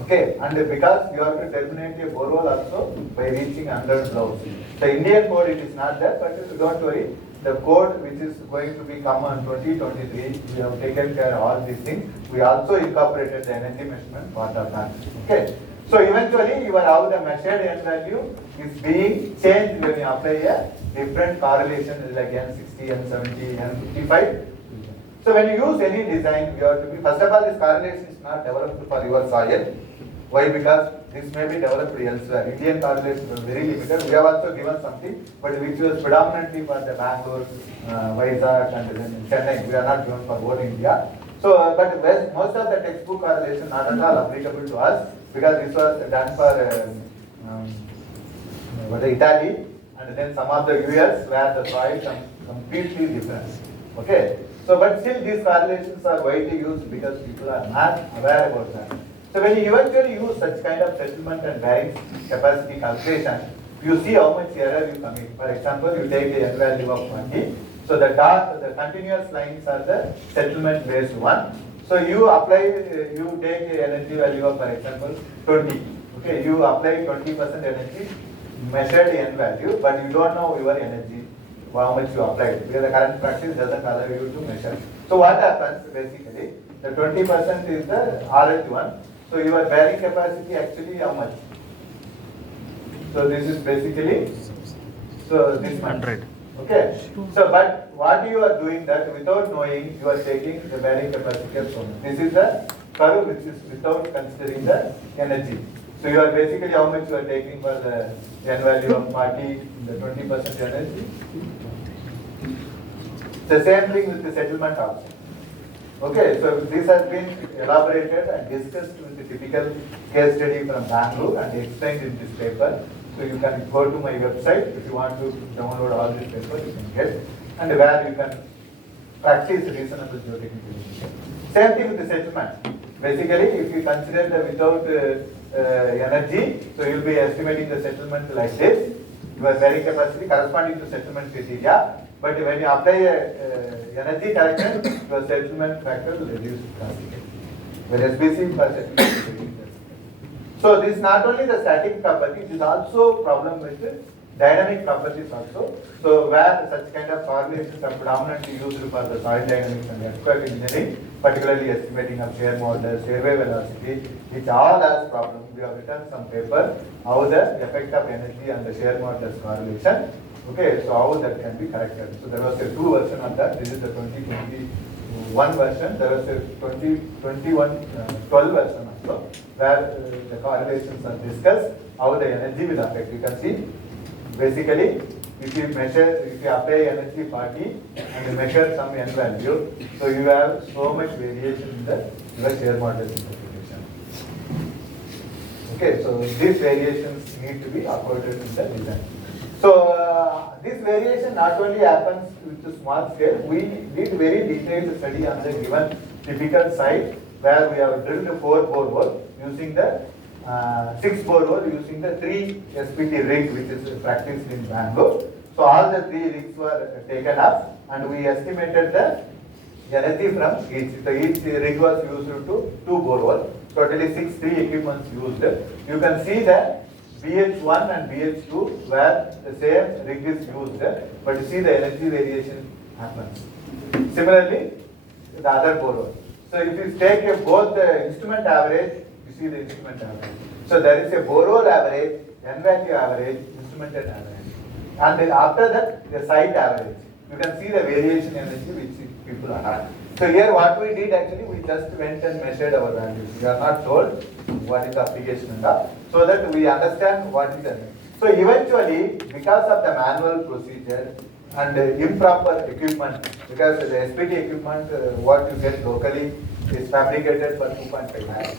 Okay, and because you have to terminate a borehole also by reaching 100 joules. The Indian code it is not there, but don't worry. The code which is going to be come on 2023, we have taken care of all these things. We also incorporated the energy measurement part of that. Okay. So eventually your how the measured N value is being changed when you apply a different correlation like N60, N70, N55. So when you use any design, you have to be, first of all, this correlation is not developed for your soil. Why? Because this may be developed elsewhere. Indian correlations are very limited. We have also given something, but which was predominantly for the Bangalore, Vizag, and then in Chennai. We are not given for whole India. So, but most of the textbook correlation not at all applicable to us because this was done for Italy and then some of the US where the soil is completely different. Okay. So, but still these correlations are widely used because people are not aware about that. So when you eventually use such kind of settlement and bearing capacity calculation, you see how much error you commit. For example, you take the N value of 20. So the continuous lines are the settlement based one. So you apply, you take the energy value of, for example, 20. Okay, you apply 20% energy, measured N value, but you don't know your energy, how much you applied, because the current practice doesn't allow you to measure. So what happens basically, the 20% is the orange one. So your bearing capacity actually how much? So this is basically, so this much. 100. Okay. So but what you are doing that without knowing, you are taking the bearing capacity of so much. This is the curve which is without considering the energy. So you are basically how much you are taking for the N value of 40, the 20% energy. The same thing with the settlement also. Okay, so this has been elaborated and discussed with the typical case study from Bangalore and explained in this paper. So you can go to my website if you want to download all this paper, you can get, and where you can practice reasonable geotechnical engineering. Same thing with the settlement. Basically, if you consider the without energy, so you will be estimating the settlement like this. Your bearing capacity corresponding to settlement criteria. But when you apply energy correction, your settlement factor will reduce drastically. The SBC per settlement will reduce. So this is not only the static property, it is also problem with the dynamic properties also. So where such kind of correlations are predominantly used for the soil dynamics and earthquake engineering, particularly estimating of shear modulus, airway velocity, which all has problems. We have written some paper how the effect of energy and the shear modulus correlation. Okay, so how that can be corrected. So there was a 2 version of that. This is the 2021 version. There was a 2021 12 version of also, where the correlations are discussed, how the energy will affect. You can see, basically, if you apply energy 40 and you measure some n value, so you have so much variation in your share model simplification. Okay, so these variations need to be accorded in the design. So this variation not only happens with the small scale, we did very detailed study on the given typical site where we have drilled 4 borehole using the 6 borehole using the 3 SPT rig which is practiced in Bangalore. So all the 3 rigs were taken up and we estimated the energy from each. So each rig was used to 2 borehole. Totally 3 equipments used. You can see that BH1 and BH2 where the same rig is used, but you see the energy variation happens. Similarly, the other borehole. So if you take both the instrument average, you see the instrument average. So there is a borehole average, N value average, instrumented average. And then after that, the site average. You can see the variation energy which people are having. So here what we did actually, we just went and measured our values. We are not told what is the application and all, so that we understand what is the. So eventually, because of the manual procedure and improper equipment, because the SPT equipment, what you get locally is fabricated for 2.5 lakhs.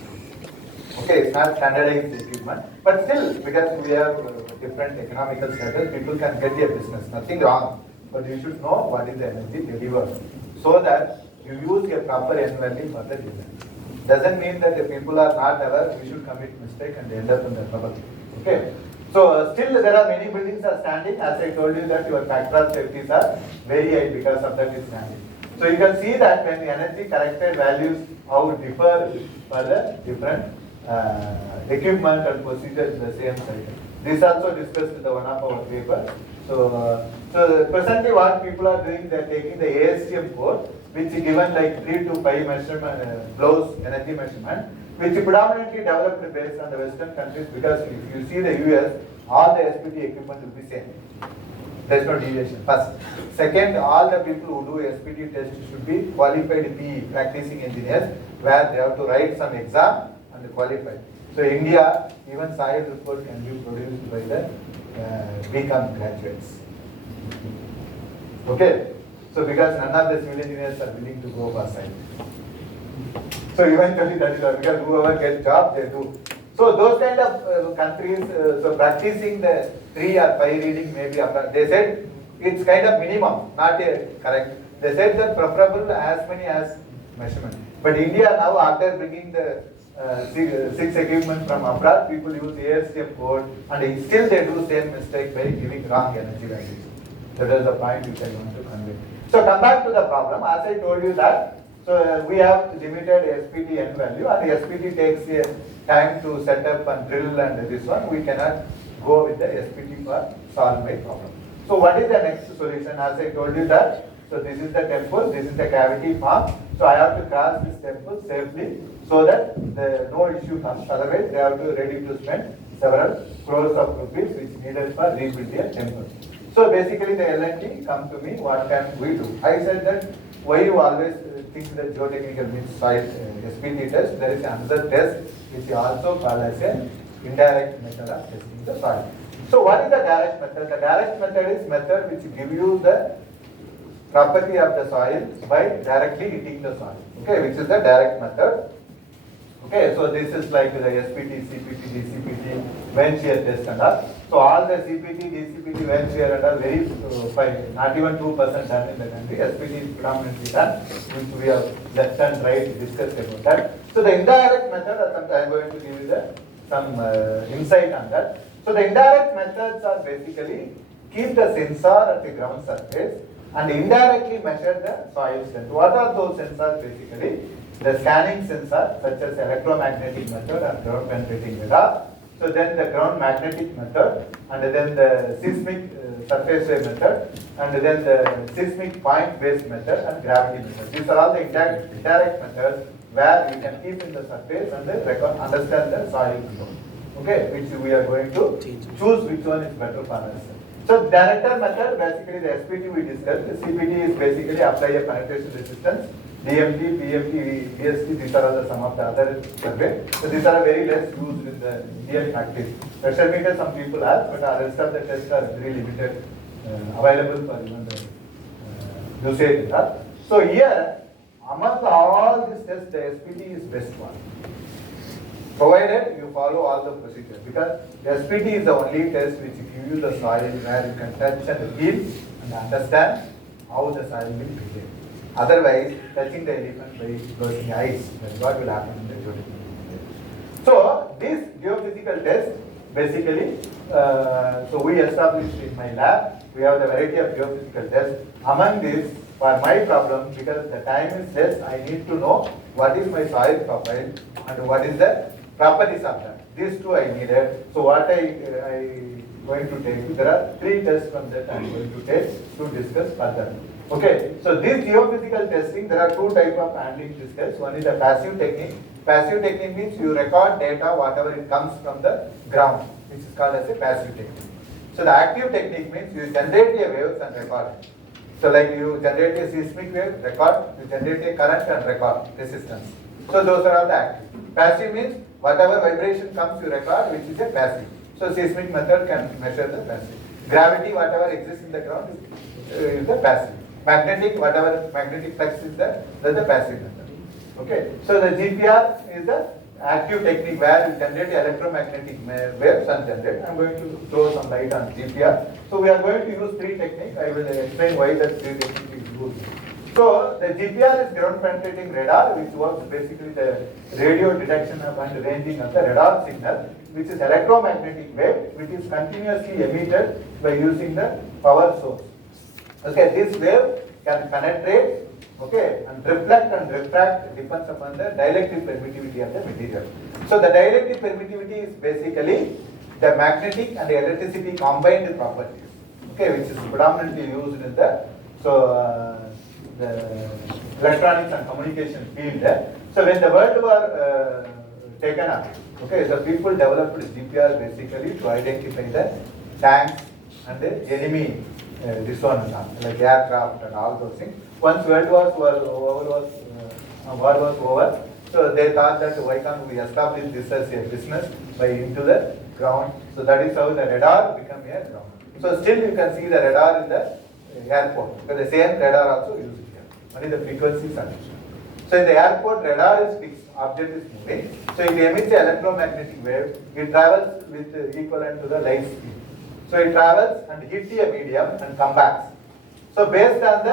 Okay, it's not standardized equipment, but still, because we have different economical status, people can get a business, nothing wrong. But you should know what is the energy delivered, so that you use a proper N value for the design. Doesn't mean that the people are not aware, we should commit mistake and end up in the trouble. Okay. So still there are many buildings are standing. As I told you that your factor of safeties are very high because of that is standing. So you can see that when the energy corrected values how differ for the different equipment and procedures in the same site. This also discussed in the one of our paper. So presently what people are doing, they are taking the ASTM code, which is given like 3 to 5 measurement, blows energy measurement, which is predominantly developed based on the Western countries, because if you see the US, all the SPT equipment will be same. There is no deviation. First. Second, all the people who do SPT test should be qualified PE, practicing engineers, where they have to write some exam and qualify. So India, even soil report can be produced by the BCom graduates. Okay. So because none of the civil engineers are willing to go for site. So eventually that is all, because whoever gets job, they do. So those kind of countries, so practicing the 3 or 5 reading maybe, they said it's kind of minimum, not a correct. They said that preferable as many as measurement. But India now, after bringing the 6 equipment from abroad, people use ASTM code and still they do same mistake by giving wrong energy values. That is the point which I want to convey. So come back to the problem. As I told you that, so we have limited SPT N value, and the SPT takes a time to set up and drill, and this one we cannot go with the SPT for solve my problem. So what is the next solution? As I told you that, so this is the temple, this is the cavity form. So I have to cross this temple safely so that no issue comes. Otherwise, they have to ready to spend several crores of rupees which needed for rebuilding a temple. So basically the L&T come to me, what can we do? I said that why you always think that geotechnical means soil SPT test, there is another test which is also called as an indirect method of testing the soil. So what is the direct method? The direct method is method which give you the property of the soil by directly hitting the soil, okay, which is the direct method. Okay, so this is like the SPT, CPT, DCPT, vent shear test and all. So all the CPT, DCPT, vent shear and all very fine, not even 2% done in the country. SPT is predominantly done, which we have left and right discussed about that. So the indirect method, I am going to give you some insight on that. So the indirect methods are basically keep the sensor at the ground surface and indirectly measure the soil strength. What are those sensors basically? The scanning sensor, such as electromagnetic method and ground penetrating radar. So then the ground magnetic method, and then the seismic surface wave method, and then the seismic point based method and gravity method. These are all the indirect methods where you can keep in the surface and then understand the soil flow. Okay, which we are going to choose which one is better for us. So director method, basically the SPT we discussed. The CPT is basically apply a penetration resistance DMT, PMT, PST, these are the some of the other survey. So these are very less used in the real practice. Pressure meter some people have, but the rest of the tests are very limited, available for even the usage in that. So here, among all these tests, the SPT is best one. Provided you follow all the procedures, because the SPT is the only test which gives you the soil where you can touch and feel and understand how the soil will behave. Otherwise, touching the elephant by closing eyes, that's what will happen in the geotechnical. So this geophysical test, basically, so we established in my lab, we have the variety of geophysical tests. Among these, for my problem, because the time is less, I need to know what is my soil profile and what is the properties of that. These two I needed. So what I going to take, there are 3 tests from that I am going to take to discuss further. Okay, so this geophysical testing, there are 2 types of handling this test. One is the passive technique. Passive technique means you record data, whatever it comes from the ground, which is called as a passive technique. So the active technique means you generate a waves and record it. So like you generate a seismic wave, record, you generate a current and record resistance. So those are all the active. Passive means whatever vibration comes you record, which is a passive. So seismic method can measure the passive. Gravity, whatever exists in the ground is the passive. Magnetic, whatever magnetic flux is there, that's the passive method. Okay. So the GPR is the active technique where you generate electromagnetic waves and generate. I am going to throw some light on GPR. So we are going to use 3 techniques. I will explain why that 3 technique is used. So the GPR is ground penetrating radar, which works basically the radio detection of and ranging of the radar signal, which is electromagnetic wave, which is continuously emitted by using the power source. Okay, this wave can penetrate, okay, and reflect and refract depends upon the dielectric permittivity of the material. So the dielectric permittivity is basically the magnetic and the electricity combined properties, okay, which is predominantly used in the the electronics and communication field. So when the World War taken up, okay, so people developed GPR basically to identify the tanks and the enemy this one and that, like aircraft and all those things. Once World War was over, so they thought that why can't we establish this as a business by into the ground. So that is how the radar became a ground. So still you can see the radar in the airport, because the same radar also used here. Only the frequency is additional. So in the airport, radar is fixed, object is moving. So it emits the electromagnetic wave. It travels with equivalent to the light speed. So it travels and hits a medium and comes back. So based on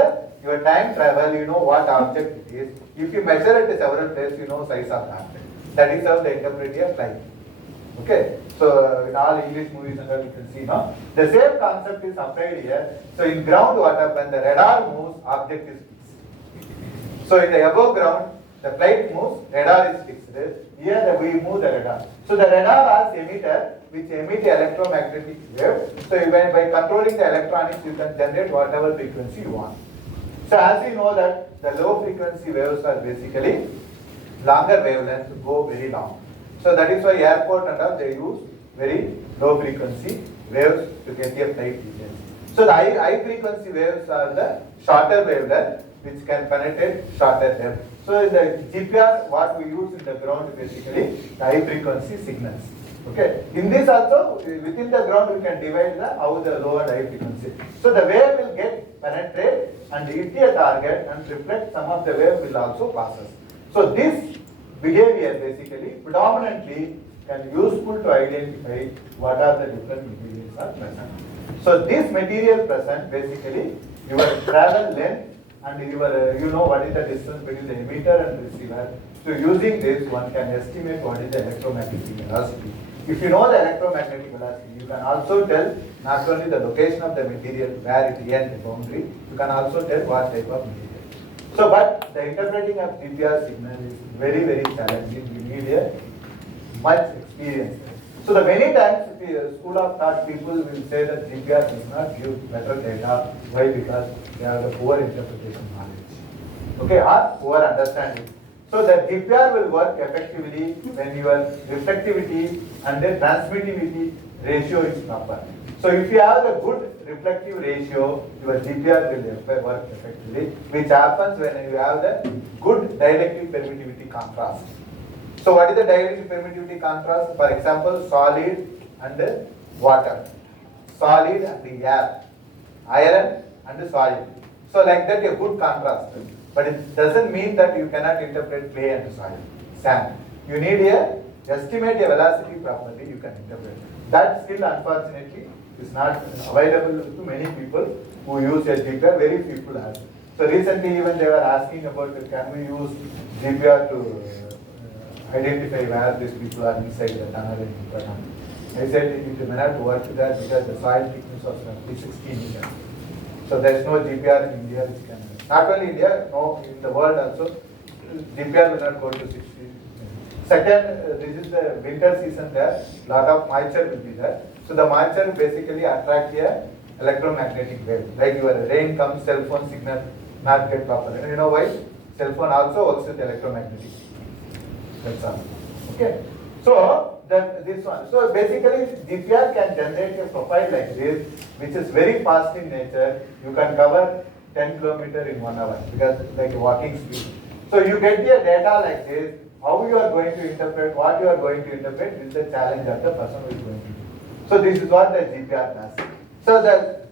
your time travel, you know what object it is. If you measure it at several places, you know size of the object. That is how the interpret a flight. Okay. So in all English movies and all you can see now. The same concept is applied here. So in ground what happens, the radar moves, object is fixed. So in the above ground, the flight moves, radar is fixed. Here we move the radar. So the radar has emitter which emit electromagnetic wave. So by controlling the electronics, you can generate whatever frequency you want. So as you know that the low frequency waves are basically longer wavelengths, go very long. So that is why airport and all they use very low frequency waves to get a flight details. So the high frequency waves are the shorter wavelength which can penetrate shorter depth. So in the GPR, what we use in the ground basically the high frequency signals. Okay. In this also, within the ground we can divide how the low and high frequency. So the wave will get penetrate and hit a target and reflect some of the wave will also passes. So this behavior basically predominantly can useful to identify what are the different materials are present. So this material present basically your travel length and your you know what is the distance between the emitter and receiver. So using this one can estimate what is the electromagnetic velocity. If you know the electromagnetic velocity, you can also tell not only the location of the material, where it ends the boundary, you can also tell what type of material. So, but the interpreting of GPR signal is very, very challenging. We need a much experience. So, the many times the school of thought people will say that GPR does not give better data. Why? Because they have the poor interpretation knowledge. Okay, or poor understanding. So the GPR will work effectively when your reflectivity and the transmittivity ratio is proper. So if you have a good reflective ratio, your GPR will work effectively, which happens when you have the good dielectric permittivity contrast. So what is the dielectric permittivity contrast? For example, solid and water, solid and air, iron and soil. So like that a good contrast. But it doesn't mean that you cannot interpret clay and soil, sand. You need a estimate a velocity properly, you can interpret. That skill unfortunately is not available to many people who use a GPR, very few people have. So recently even they were asking about can we use GPR to identify where these people are inside the tunnel in Uttarakhand. I said it may not work there because the soil thickness was roughly 16 meters. So there is no GPR in India which can, not only India, no, in the world also, GPR will not go to 60. Second, this is the winter season there, lot of moisture will be there. So the moisture basically attract a electromagnetic wave. Like your rain comes, cell phone signal not get proper. You know why? Cell phone also works with electromagnetic. That's all. Okay. So this one. So basically GPR can generate a profile like this, which is very fast in nature. You can cover 10 kilometers in 1 hour because like walking speed. So you get the data like this. How you are going to interpret, what you are going to interpret is the challenge of the person who is going to do. So this is what the GPR does. So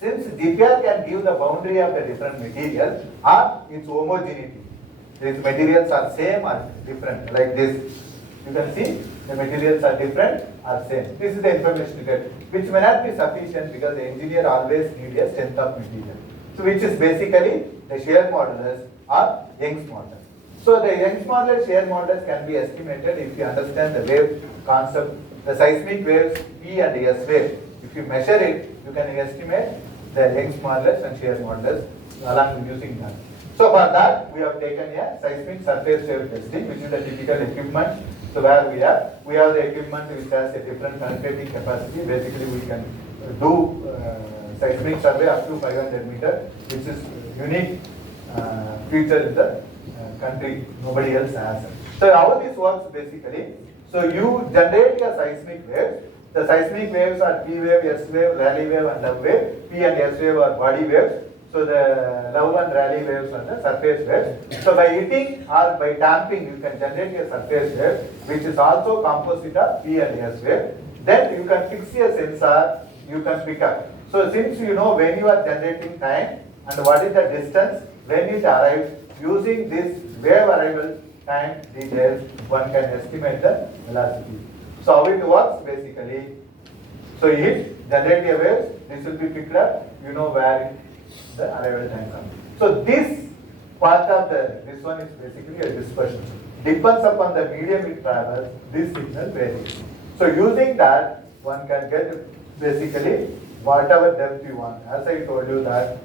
since GPR can give the boundary of the different material or its homogeneity. These materials are same or different, like this. You can see the materials are different or same. This is the information you get, which may not be sufficient because the engineer always needs a strength of material. So which is basically the shear modulus or Young's modulus. So the Young's modulus, shear modulus can be estimated if you understand the wave concept, the seismic waves P and S wave. If you measure it, you can estimate the Young's modulus and shear modulus along with using that. So for that, we have taken a seismic surface wave testing, which is the typical equipment. So where we have the equipment which has a different penetrating capacity. Basically, we can do seismic survey up to 500 meters, which is unique feature in the country. Nobody else has it. So how this works basically? So you generate a seismic wave. The seismic waves are P wave, S wave, Rayleigh wave, and Love wave. P and S wave are body waves. So the Love and Rayleigh waves are the surface waves. So by hitting or by damping, you can generate a surface wave, which is also composite of P and S wave. Then you can fix a sensor, you can pick up. So since you know when you are generating time and what is the distance, when it arrives, using this wave arrival time details, one can estimate the velocity. So how it works basically? So you hit, generate a wave, this will be picked up, you know where the arrival time comes. So this part of this one is basically a dispersion. Depends upon the medium it travels, this signal varies. So using that, one can get basically whatever depth you want. As I told you that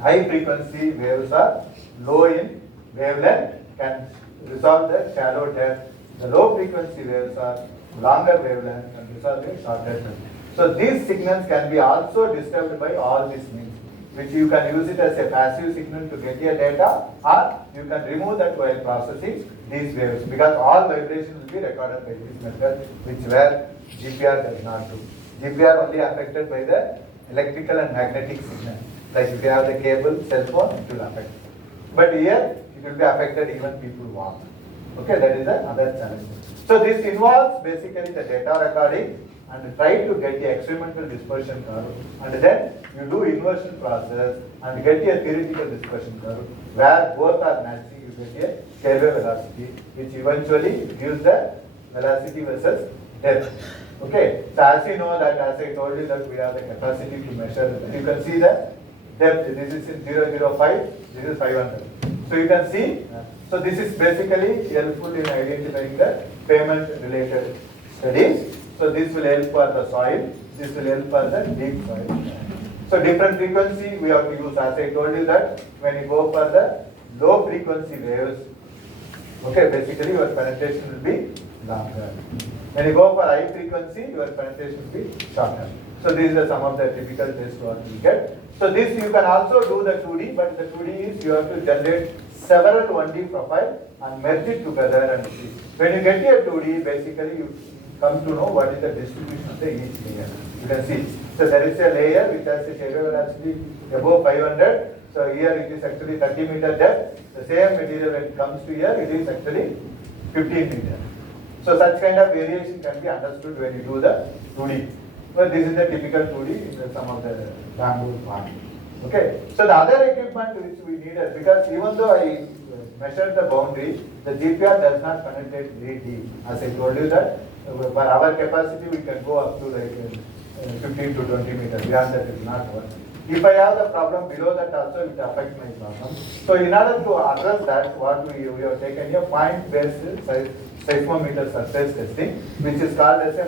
high frequency waves are low in wavelength, can resolve the shallow depth. The low frequency waves are longer wavelength and resolve the shorter depth. So these signals can be also disturbed by all these means, which you can use it as a passive signal to get your data, or you can remove that while processing these waves, because all vibrations will be recorded by this method, which where GPR does not do. GPR only affected by the electrical and magnetic signal. Like if you have the cable, cell phone, it will affect. But here, it will be affected even people walk. Okay, that is another challenge. So this involves basically the data recording and try to get the experimental dispersion curve, and then you do inversion process and get a theoretical dispersion curve where both are matching. You get a scalar velocity, which eventually gives the velocity versus depth. Okay, so as you know that, as I told you that we have the capacity to measure, you can see the depth. This is in 005, this is 500. So you can see. So this is basically helpful in identifying the payment related studies. So this will help for the soil, this will help for the deep soil. So different frequency we have to use, as I told you that when you go for the low frequency waves, okay, basically your penetration will be longer. When you go for high frequency, your penetration will be shorter. So these are some of the typical tests what we get. So this you can also do the 2D, but the 2D is you have to generate several 1D profile and merge it together and see. When you get your 2D, basically you come to know what is the distribution of the each layer. You can see. So there is a layer which has a shear wave velocity above 500. So here it is actually 30 meter depth. The same material when it comes to here, it is actually 15 meter. So such kind of variation can be understood when you do the 2D. Well, this is the typical 2D in some of the bamboo part. Okay. So the other equipment which we needed, because even though I measured the boundary, the GPR does not penetrate very deep. As I told you that by our capacity we can go up to like 15 to 20 meters. Beyond that it will not work. If I have the problem below that also, it affects my problem. So in order to address that, what we have taken a point-based seismometer surface testing, which is called as a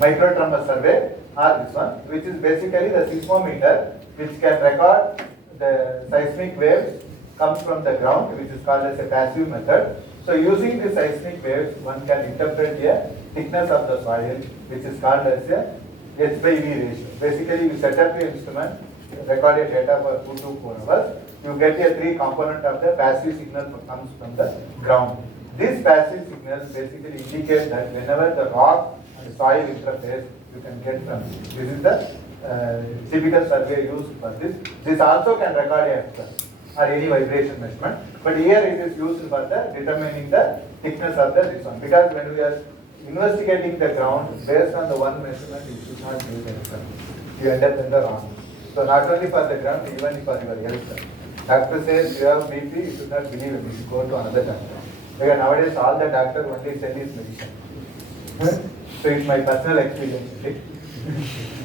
microtremor survey, or this one, which is basically the seismometer, which can record the seismic waves comes from the ground, which is called as a passive method. So using the seismic waves, one can interpret a thickness of the soil, which is called as a H/V ratio. Basically, you set up the instrument, record your data for 2 to 4 hours. You get a 3 component of the passive signal comes from the ground. These passive signals basically indicate that whenever the rock and soil interface, you can get from this. This is the typical survey used for this. This also can record a or any vibration measurement, but here it is used for the determining the thickness of the this one. Because when we are investigating the ground based on the one measurement, you should not use the experiment. You end up in the wrong. So not only for the ground, even for your health. Doctor says you have BP, you should not believe him. You should go to another doctor. Because nowadays all the doctor only sell his medicine. So it's my personal experience.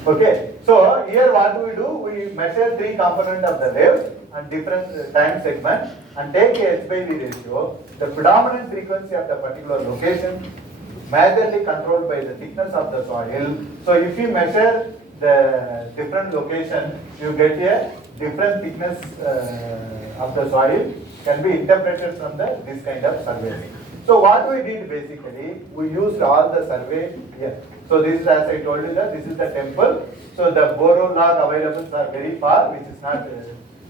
Okay. So here what we do, we measure 3 components of the wave and different time segment and take a H/V ratio. The predominant frequency of the particular location majorly controlled by the thickness of the soil. So if you measure the different location, you get a different thickness of the soil can be interpreted from this kind of survey. So what we did basically, we used all the survey here. So this is, as I told you, that this is the temple. So the boron log available are very far, which is not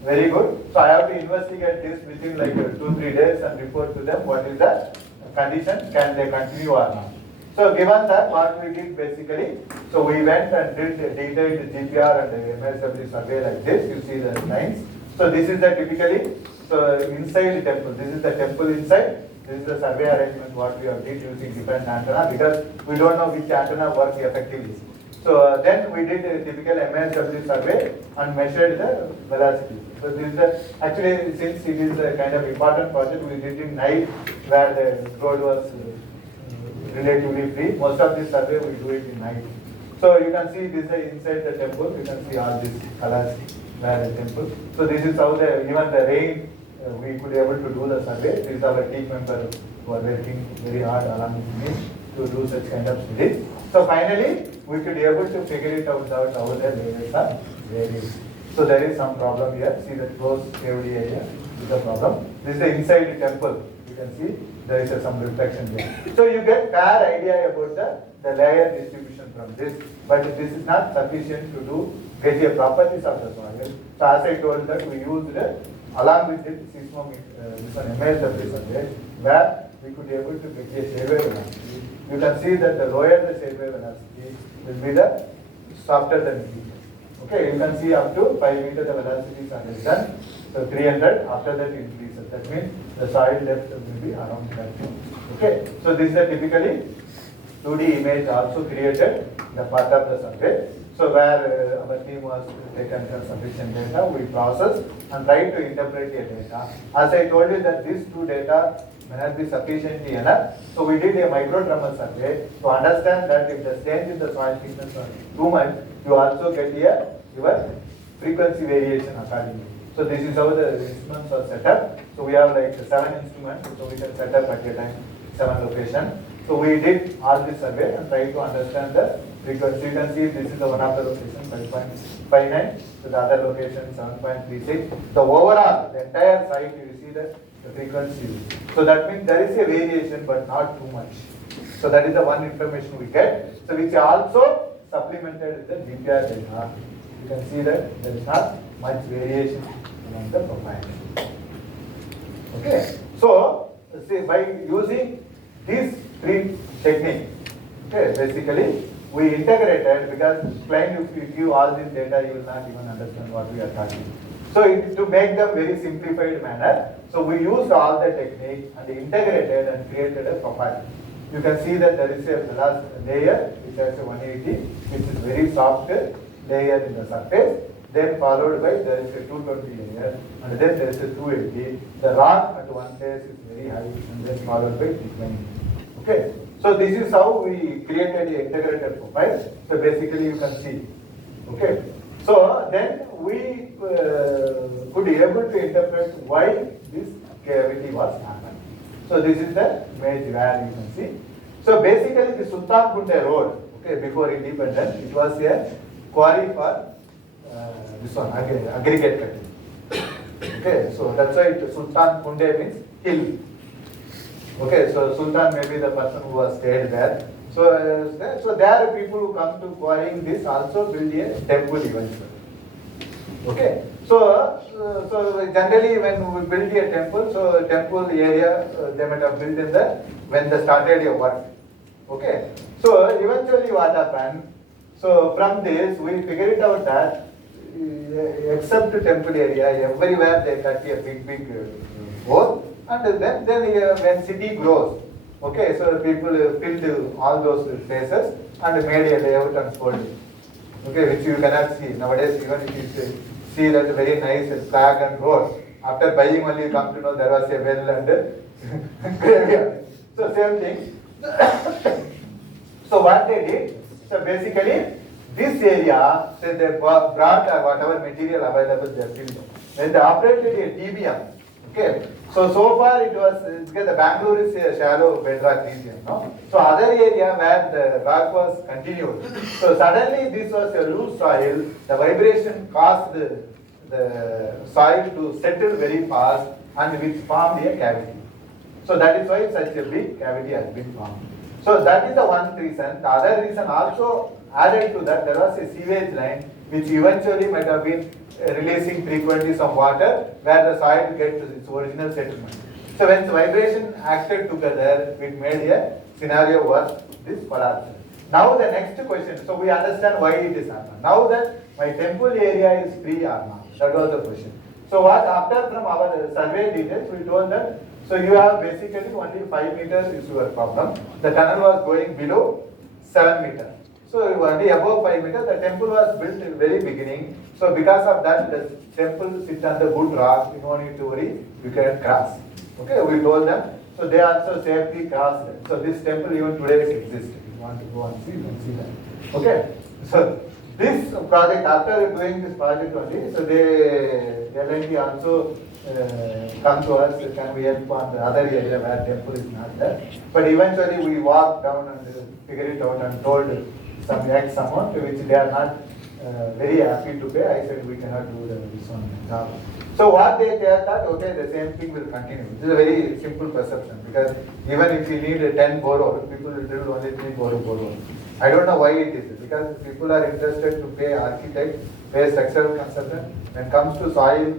very good. So I have to investigate this within like 2-3 days and report to them what is the condition, can they continue or not. So given that, what we did basically, so we went and did a detailed GPR and MSW survey like this. You see the lines. So this is the typically, so inside the temple, this is the temple inside. This is the survey arrangement what we have did using different antenna, because we don't know which antenna works effectively. So then we did a typical MSW survey and measured the velocity. So this is the, actually since it is a kind of important project, we did in night where the road was relatively free. Most of this survey we do it in night. So you can see this is inside the temple. You can see all these colors where the temple. So this is how the even the rain we could be able to do the survey. This is our team member who are working very hard along with me to do such kind of studies. So finally, we could be able to figure it out how the layers are varying. So there is some problem here. See the closed cavity area is the problem. This is the inside the temple. You can see there is some reflection there. So you get fair idea about the layer distribution from this, but this is not sufficient to get the properties of the soil. So as I told that we used along with this seismometer, this one MSW survey, where we could be able to get a shear wave velocity. You can see that the lower the shear wave velocity will be the softer the material. Okay, you can see up to 5 meters the velocities are less than, so 300, after that increases. That means the soil depth will be around that. Okay, so this is a typically 2D image also created the part of the survey. So where our team was taken sufficient data, we processed and tried to interpret the data. As I told you that these 2 data may not be sufficiently enough, so we did a microtremor survey to understand that if the change in the soil thickness was too much, you also get your frequency variation accordingly. So this is how the instruments are set up. So we have like 7 instruments, so we can set up at a time 7 locations. So we did all this survey and tried to understand the frequency. You can see this is the one of the location 5.59, so the other location 7.36. The overall, the entire site you see the frequency. So that means there is a variation but not too much. So that is the one information we get. So which also supplemented with the GPR data. You can see that there is not much variation among the profiles. Okay. So say by using these three techniques, okay, basically we integrated, because client, if you give all this data, you will not even understand what we are talking. So to make them very simplified manner, so we used all the technique and integrated and created a profile. You can see that there is a last layer which has a 180, which is very soft layer in the surface. Then followed by there is a 220 layer, and then there is a 280. The rock at one place is very high, and then followed by declining. Okay, so this is how we created the integrated profile. So basically you can see. Okay, so then we could be able to interpret why this cavity was happened. So this is the image where you can see. So basically the Sultan Kunde Road, okay, before independence, it was a quarry for this one, aggregate cutting. Okay, so that's why Sultan Kunde means hill. Okay, so Sultan may be the person who was stayed there. So there are people who come to quarrying this also build a temple eventually. Okay, so generally when we build a temple, so temple area they might have built in the when they started a work. Okay, so eventually what happened? So from this we figured it out that except temple area, everywhere they cut a big hole, and then when city grows, okay, so people filled all those places and made a layout and sold it, okay, which you cannot see nowadays. Even if you see that very nice flag and road, after buying only you come to know there was a well and graveyard. So same thing. So what they did, so basically this area, say they brought whatever material available they filled. When they operated a TBM, okay, so far it was, because the Bangalore is a shallow bedrock region, no? So other area where the rock was continued. So suddenly this was a loose soil, the vibration caused the soil to settle very fast and which formed a cavity. So that is why such a big cavity has been formed. So that is the one reason. The other reason also added to that, there was a sewage line which eventually might have been releasing frequently some water where the soil gets its original settlement. So when the vibration acted together, it made a scenario where this collapsed. Now the next question, so we understand why it is happened. Now that my temple area is free or not, that was the question. So what after from our survey details, we told that, so you have basically only 5 meters is your problem. The tunnel was going below 7 meters. So only above 5 meters, the temple was built in the very beginning. So because of that, the temple sits on the good rock, you don't need to worry, you can cross. Okay, we told them. So they also safely crossed it. So this temple even today exists. If you want to go and see, you can see that. Okay, so this project, after doing this project only, so they LNT also come to us, can we help on the other area where temple is not there. But eventually we walked down and figured it out and told some X amount which they are not very happy to pay. I said we cannot do this one job. So what they thought, okay, the same thing will continue. This is a very simple perception, because even if you need 10 borrow, people will drill only 3 borrow. I don't know why it is, because people are interested to pay architect, pay structural consultant. When it comes to soil,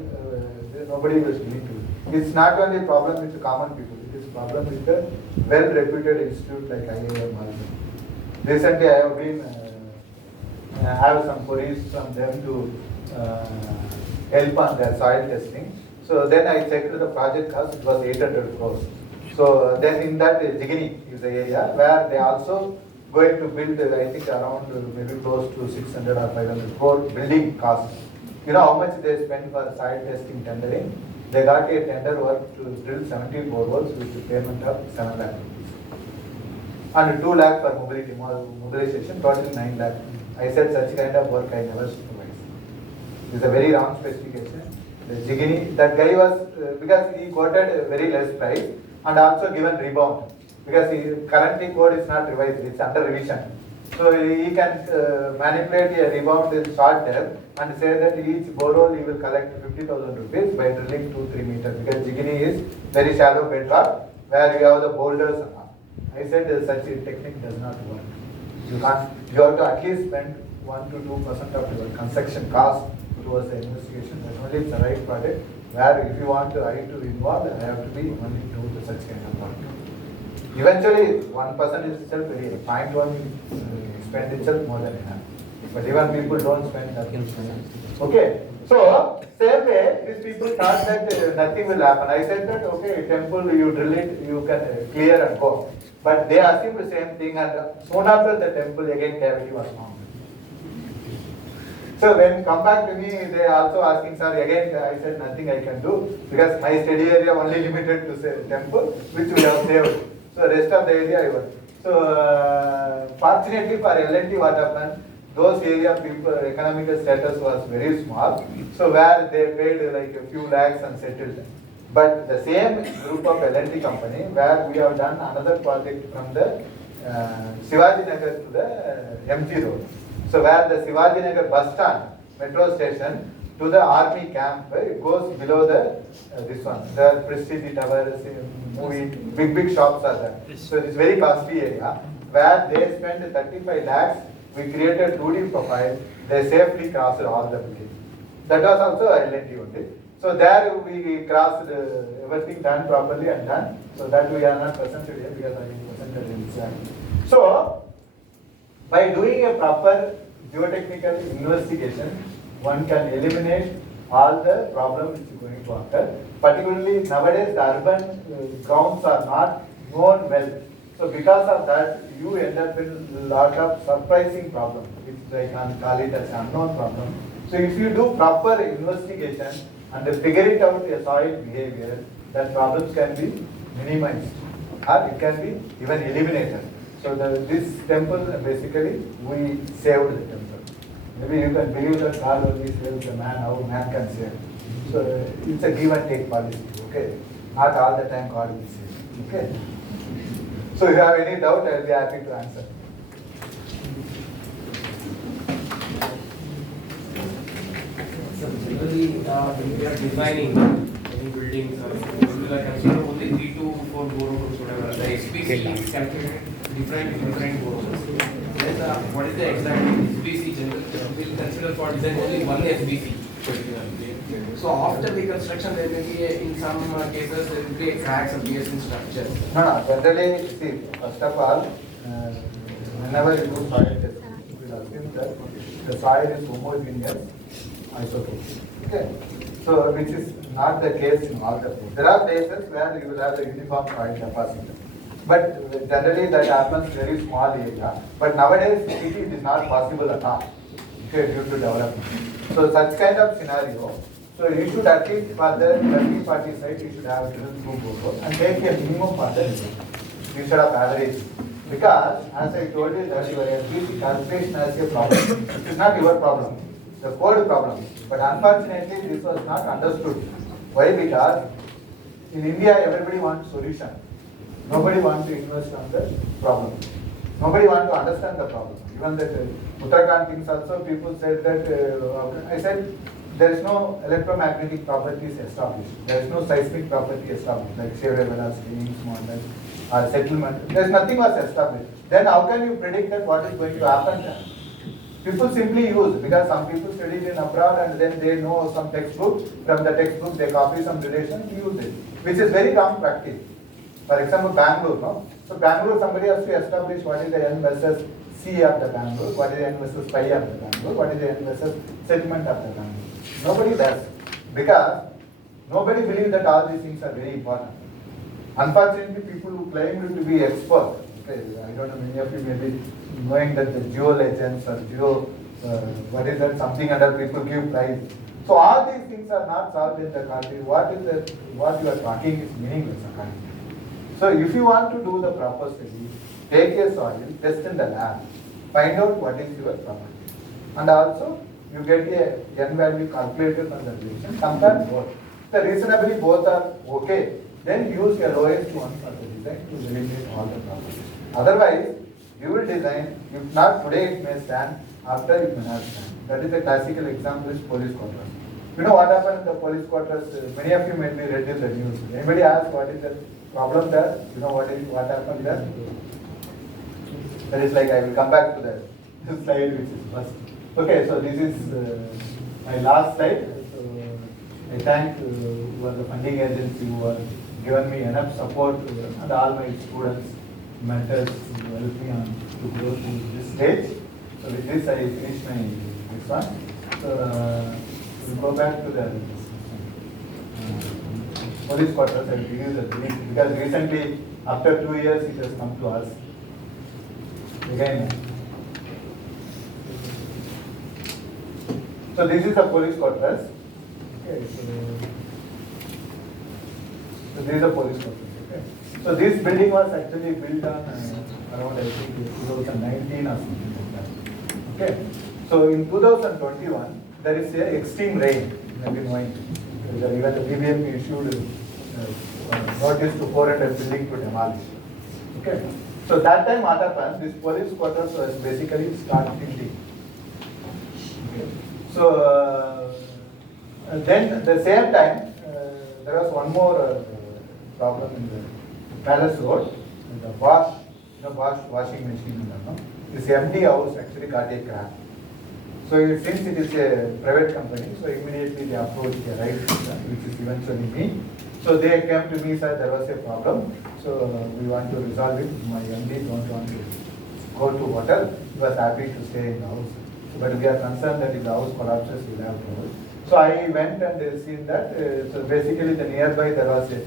nobody will need to. It's not only a problem with the common people, it is a problem with the well-reputed institute like IIM also. Recently I have been, have some queries from them to help on their soil testing. So then I checked the project cost, it was 800 crores. So then in that Jigini is the area where they also going to build, I think around maybe close to 600 or 500 crore building cost. You know how much they spent for soil testing tendering? They got a tender work to drill 17 boreholes with the payment of 7 lakh rupees. And 2 lakh for mobilization, total 9 lakh. I said such kind of work I never supervised. This is a very wrong specification. The Jigini, that guy was, because he quoted a very less price and also given rebound. Because currently code is not revised, it's under revision. So he can manipulate a rebound in short term and say that each borehole he will collect 50,000 rupees by drilling 2-3 meters, because Jigini is very shallow bedrock where you have the boulders and all. I said such a technique does not work. You have to at least spend 1 to 2% of your construction cost towards the investigation. That's only it's the right project. where if you want I to involve, I have to be only do such kind of work. Eventually, 1% is itself very 0.1 spend itself more than enough. But even people don't spend nothing. Okay, so same way, these people thought that nothing will happen. I said that okay, temple you drill it, you can clear and go. But they assumed the same thing, and soon after the temple again cavity was found. So when come back to me, they also asking, sir, again I said nothing I can do because my study area only limited to say temple, which we have saved. So rest of the area I was. So fortunately for L&T, what happened? Those area people economical status was very small. So where they paid like a few lakhs and settled. But the same group of L&T company where we have done another project from the Shivaji Nagar to the MG Road. So where the Shivaji Nagar bus stand, metro station to the army camp, it goes below the this one. The Prestige Towers, movie, big shops are there. So it's very costly area where they spent 35 lakhs. We created 2D profile. They safely crossed all the buildings. That was also L&T only. So there we crossed everything done properly and done. So that we are not present today because I presented inside. So by doing a proper geotechnical investigation, one can eliminate all the problems which is going to occur. Particularly nowadays, the urban grounds are not known well. So because of that, you end up in a lot of surprising problems, which I can call it as unknown problem. So if you do proper investigation and figure it out a soil behavior, that problems can be minimized or it can be even eliminated. So this temple, basically, we saved the temple. Maybe you can believe that God only saves the man, how man can save. So it's a give and take policy, okay? Not all the time God will save, okay? So if you have any doubt, I will be happy to answer. So generally, when we are designing any buildings, we are considering only 3 to 4 boreholes, whatever. The SPC is calculated different boreholes. Then what is the exact SPC? Generally, we consider for design only one SPC. So after the construction, there may be in some cases there will be cracks appears in structure. No, generally, see, first of all, whenever you do soil testing, you will assume that the soil is homogeneous, isotopes. Okay, so which is not the case in all the places. There are places where you will have the uniform soil deposit. But generally that happens very small area. But nowadays it is not possible at all, okay, due to development. So such kind of scenario, so you should at least for the 30-40 site, you should have drill through borehole and take a minimum for the result instead of average. Because as I told you that your SBC calculation has a problem. It is not your problem, the code problem. But unfortunately this was not understood. Why? Because in India everybody wants solution. Nobody wants to invest on the problem. Nobody wants to understand the problem. Even that Uttarakhand things also, people said that, I said, there is no electromagnetic properties established. There is no seismic property established, like shear velocity, model, or settlement. There is nothing was established. Then how can you predict that what is going to happen there? People simply use, because some people studied in abroad and then they know some textbook. From the textbook they copy some relation and use it, which is very wrong practice. For example, Bangalore, no? So Bangalore, somebody has to establish what is the N versus C of the Bangalore, what is the N versus pi of the Bangalore, what is the N versus settlement of the Bangalore. Nobody does, because nobody believes that all these things are very important. Unfortunately, people who claim to be expert, okay, I don't know, many of you may be knowing that the geo legends or what is that, something other people give prize. So all these things are not solved in the country. What you are talking is meaningless. So if you want to do the proper study, take a soil, test in the lab, find out what is your property. And also, you get a N value calculated from the relation, compare both. The reasonably both are okay, then use your lowest one for the design to eliminate all the problems. Otherwise, you will design, if not today it may stand, after it may not stand. That is a classical example is police quarters. You know what happened in the police quarters? Many of you may be read in the news. Anybody ask what is the problem there? You know what happened there? That is like, I will come back to the slide which is first. Okay, so this is my last slide. So I thank who are the funding agency who are given me enough support and all my students, mentors who help me on to go to this stage. So with this I finish my this one. So we'll go back to the police quarters. I will give you the brief because recently after 2 years it has come to us again. So this is the police quarters. Okay, so this is the police quarters. Okay. So this building was actually built on around I think 2019 or something like that. Okay. So in 2021 there is a extreme rain. Maybe knowing even the BBM issued notice to 400 building to demolish. Okay. So that time what happened? This police quarters was basically start tilting. Okay. So then at the same time there was one more problem in the Palace Road. The washing machine. This empty house actually got a crack. So since it is a private company, so immediately they approached the right person, which is eventually me. So they came to me, sir, there was a problem. So we want to resolve it. My MD don't want to go to hotel. He was happy to stay in the house. But we are concerned that if the house collapses, we'll have trouble. So I went and seen that. So basically the nearby there was a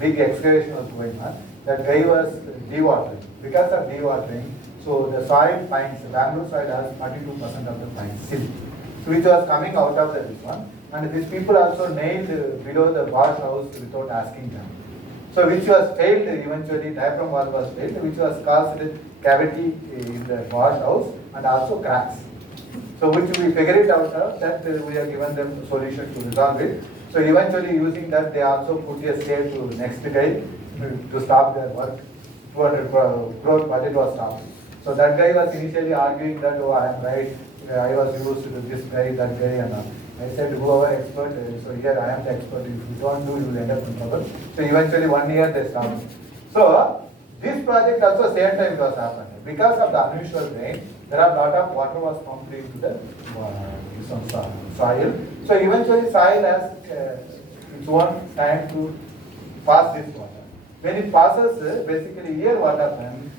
big excavation was going on. That guy was dewatering. Because of dewatering, so the soil finds, Bangalore soil has 42% of the fines silt, which was coming out of this one. And these people also nailed below the wash house without asking them. So which was failed eventually, diaphragm wall was failed, which was caused cavity in the wash house and also cracks. So which we figured it out that we have given them a solution to resolve it. So eventually using that they also put a stay to next guy to stop their work. 200 crore budget was stopped. So that guy was initially arguing that, oh, I am right, I was used to this guy, that guy and all. I said, whoever expert, so here I am the expert, if you don't do, you will end up in trouble. So eventually 1 year they stopped. So this project also same time was happened. Because of the unusual rain, there are a lot of water was pumped into the soil. So eventually soil has its own time to pass this water. When it passes, basically here what happens,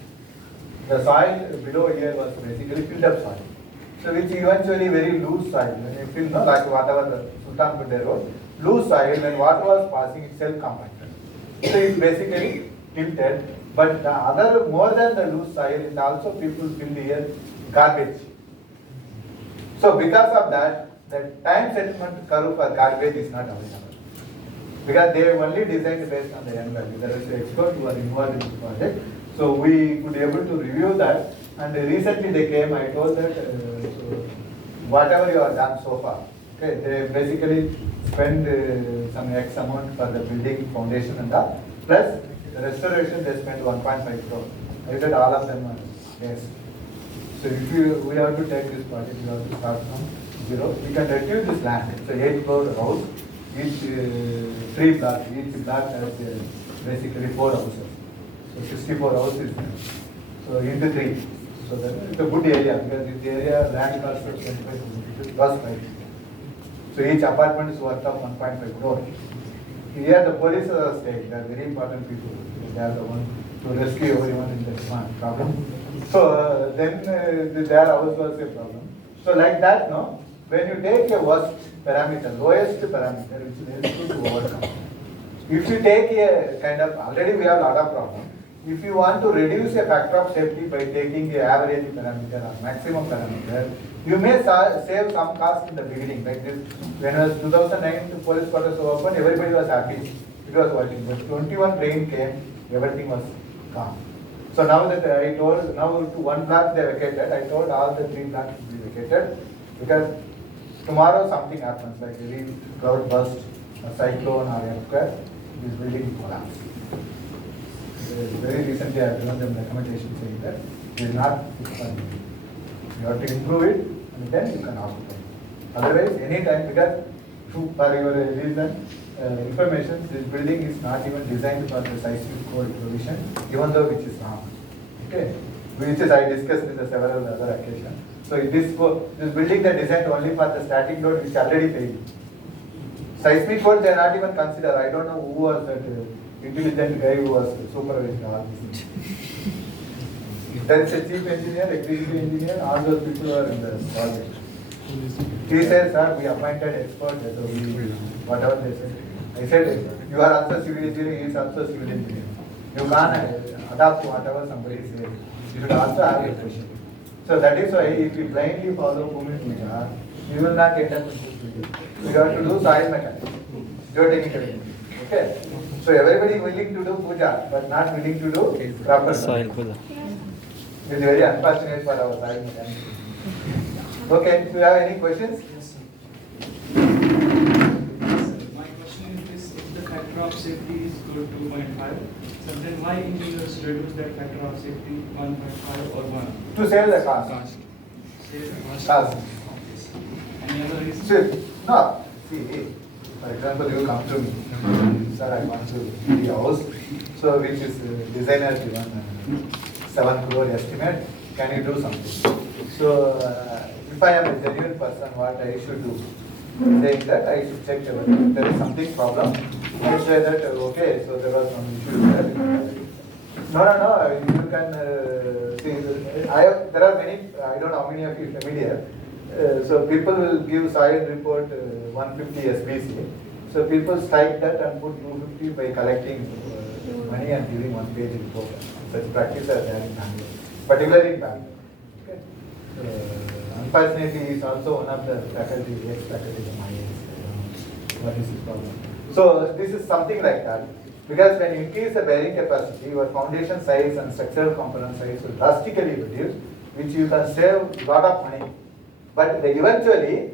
the soil below here was basically filled up soil. So which eventually very loose soil. When you feel like whatever the Sultanpur Road, loose soil, when water was passing, it's self-compacted. So it's basically tilted. But the other, more than the loose soil, is also people filled here garbage. So because of that, the time settlement curve for garbage is not available. Because they only designed based on the N value. There is an expert who are involved in this project. So we could able to review that. And recently they came, I told that so whatever you have done so far, okay, they basically spend some X amount for the building foundation and that. Plus the restoration they spent 1.5 crore. I said all of them are yes. So if we have to take this project, we have to start from zero. We can reduce this land. It's a 8 crore house. Each 3 blocks, each block has basically 4 houses. So 64 houses. So into 3. So that it's a good area because this area land cost of 25 plus 5. So each apartment is worth of 1.5 crore. Here the police are at stake. They are very important people. They are the one to rescue everyone in the problem. So then their house was a problem. So like that, no. When you take a worst parameter, lowest parameter, which is helpful to overcome. If you take a kind of, already we have a lot of problems. If you want to reduce a factor of safety by taking the average parameter or maximum parameter, you may save some cost in the beginning. Like this, when it was 2009, the police quarters were open, everybody was happy. It was working. But 21 rain came, everything was calm. So now that I told, now to 1 block they vacated, I told all the 3 blocks to be vacated because tomorrow something happens, like a cloud burst, a cyclone or earthquake, this building collapse. Very recently I have given them recommendation saying that it is not fixed for you. You have to improve it and then you can occupy. Otherwise, any time, because for your reason, information, this building is not even designed for the seismic code provision, even though which is wrong. Okay, which is I discussed in the several other occasions. So this building they designed only for the static load which already failed. Seismic work they are not even considered. I don't know who was that intelligent guy who was supervising all this. There is a chief engineer, executive engineer, all those people are in the project. He says, sir, we appointed experts, so we, whatever they said. I said, you are also civil engineer, he is also civil engineer. You can't adapt whatever somebody says. You should also have a question. So that is why if you blindly follow Bhumi Puja, you will not get up in this video. You have to do soil mechanics, geotechnical. Okay? So everybody willing to do puja, but not willing to do proper soil puja. It is very unfortunate for our soil mechanics. Okay, do you have any questions? Yes, sir. My question is if the factor of safety is good 2.5, so then why engineers reduce that factor of safety 1.5 or 1? To save the cost. Save the cost. Cost. Any other reason? See, no. See, for example, you come to me, sir, I want to build a house, so which is designer given 7 crore estimate, can you do something? So, if I am a genuine person, what I should do? Saying that I should check everything. If there is something problem, I say that, okay, so there was some issue there. No, you can see, there are many, I don't know how many of you are familiar. So people will give soil report 150 SBC. So people strike that and put 250 by collecting money and giving 1 page report. Such practice are there in Bangalore, particularly in Bangalore. Okay. Unfortunately, he is also one of the faculty, ex-faculty of my age. What is his problem? So this is something like that. Because when you increase the bearing capacity, your foundation size and structural component size will drastically reduce, which you can save a lot of money. But eventually,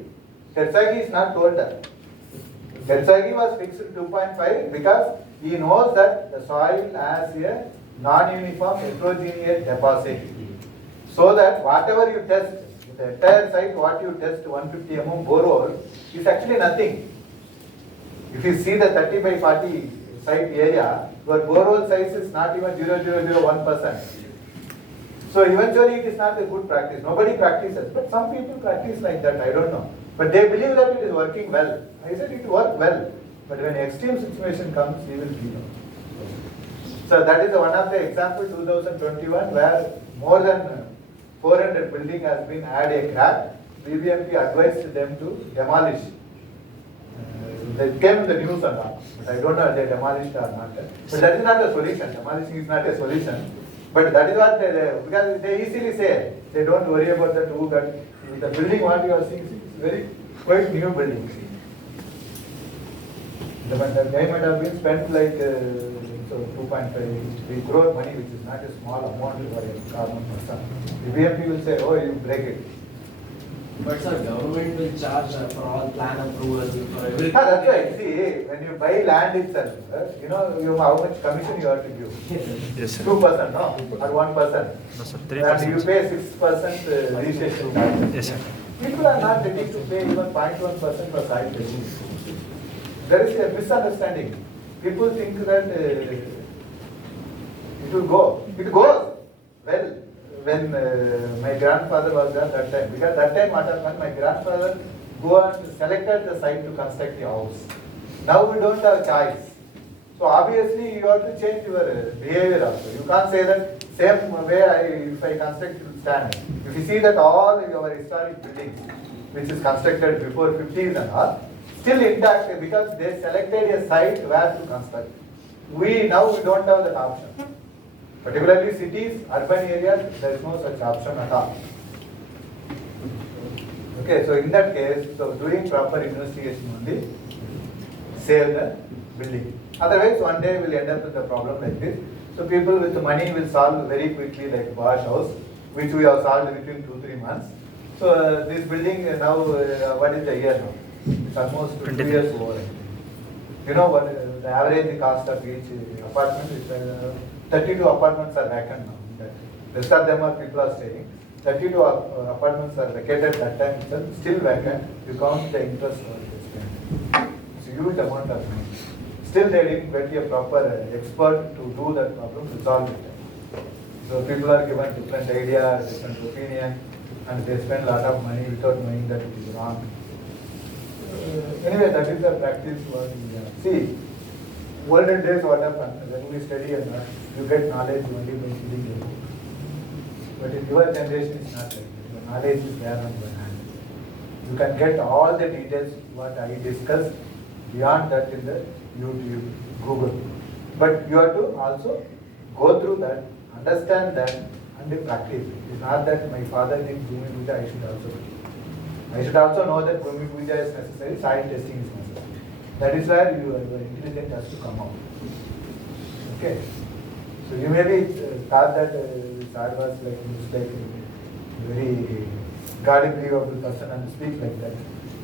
Terzaghi is not told that. Terzaghi was fixed at 2.5 because he knows that the soil has a non-uniform heterogeneous deposit. So that whatever you test, the entire site, what you test 150 mm borehole is actually nothing. If you see the 30 by 40 site area, your borehole size is not even 0.0001%. So eventually it is not a good practice. Nobody practices, but some people practice like that, I don't know. But they believe that it is working well. I said it worked well, but when extreme situation comes, you will feel. So that is one of the example 2021 where more than 400 building has been had a crack. BBMP advised them to demolish. They came in the news and all, but I don't know if they demolished or not. But that is not a solution. Demolishing is not a solution. But that is what because they easily say, they don't worry about the two, but the building what you are seeing is very quite new building. The guy might have been spent like so 2.5 crore money, which is not a small amount for a common person. The BMP will say, oh, you break it. But sir, government will charge for all plan approvals for everything. That's right. See, when you buy land itself, you know how much commission you have to give. Yes, sir. 2%, no? Or 1%. No, sir. And you 3%. pay 6% registration tax. Yes, sir. People are not ready to pay even 0.1% for site testing. There is a misunderstanding. People think that it will go. It goes. Well, when my grandfather was there that time, because that time what happened, my grandfather go and selected the site to construct the house. Now we don't have choice. So obviously you have to change your behavior also. You can't say that same way if I construct it will stand. If you see that all our historic buildings, which is constructed before 50s and all, still intact because they selected a site where to construct. Now we don't have that option. Particularly cities, urban areas, there is no such option at all. Okay, so in that case, so doing proper investigation only save the building. Otherwise, one day we'll end up with a problem like this. So people with money will solve very quickly, like Bosch House, which we have solved within 2-3 months. So this building now, what is the year now? It's almost 2 years over. You know what the average cost of each apartment is? 32 apartments are vacant now. The rest of them are people are staying. 32 apartments are vacated that time itself, still vacant. You count the interest or the spend. It's a huge amount of money. Still they didn't get a proper expert to do that problem, resolve it. So people are given different ideas, different opinion, and they spend a lot of money without knowing that it is wrong. Anyway, that is the practice what we have. See, olden days what happened, when we study and you get knowledge only by reading a book. But in your generation it's not like that. The knowledge is there on your hand. You can get all the details what I discussed beyond that in the YouTube, Google. But you have to also go through that, understand that and practice. It's not that my father did Bhumi Puja, I should also do. I should also know that Bhumi Puja is necessary, soil testing is necessary. That is where your intelligence has to come out. Okay. So you may be thought that Sir was like, looks like a very God-believable person and speaks like that.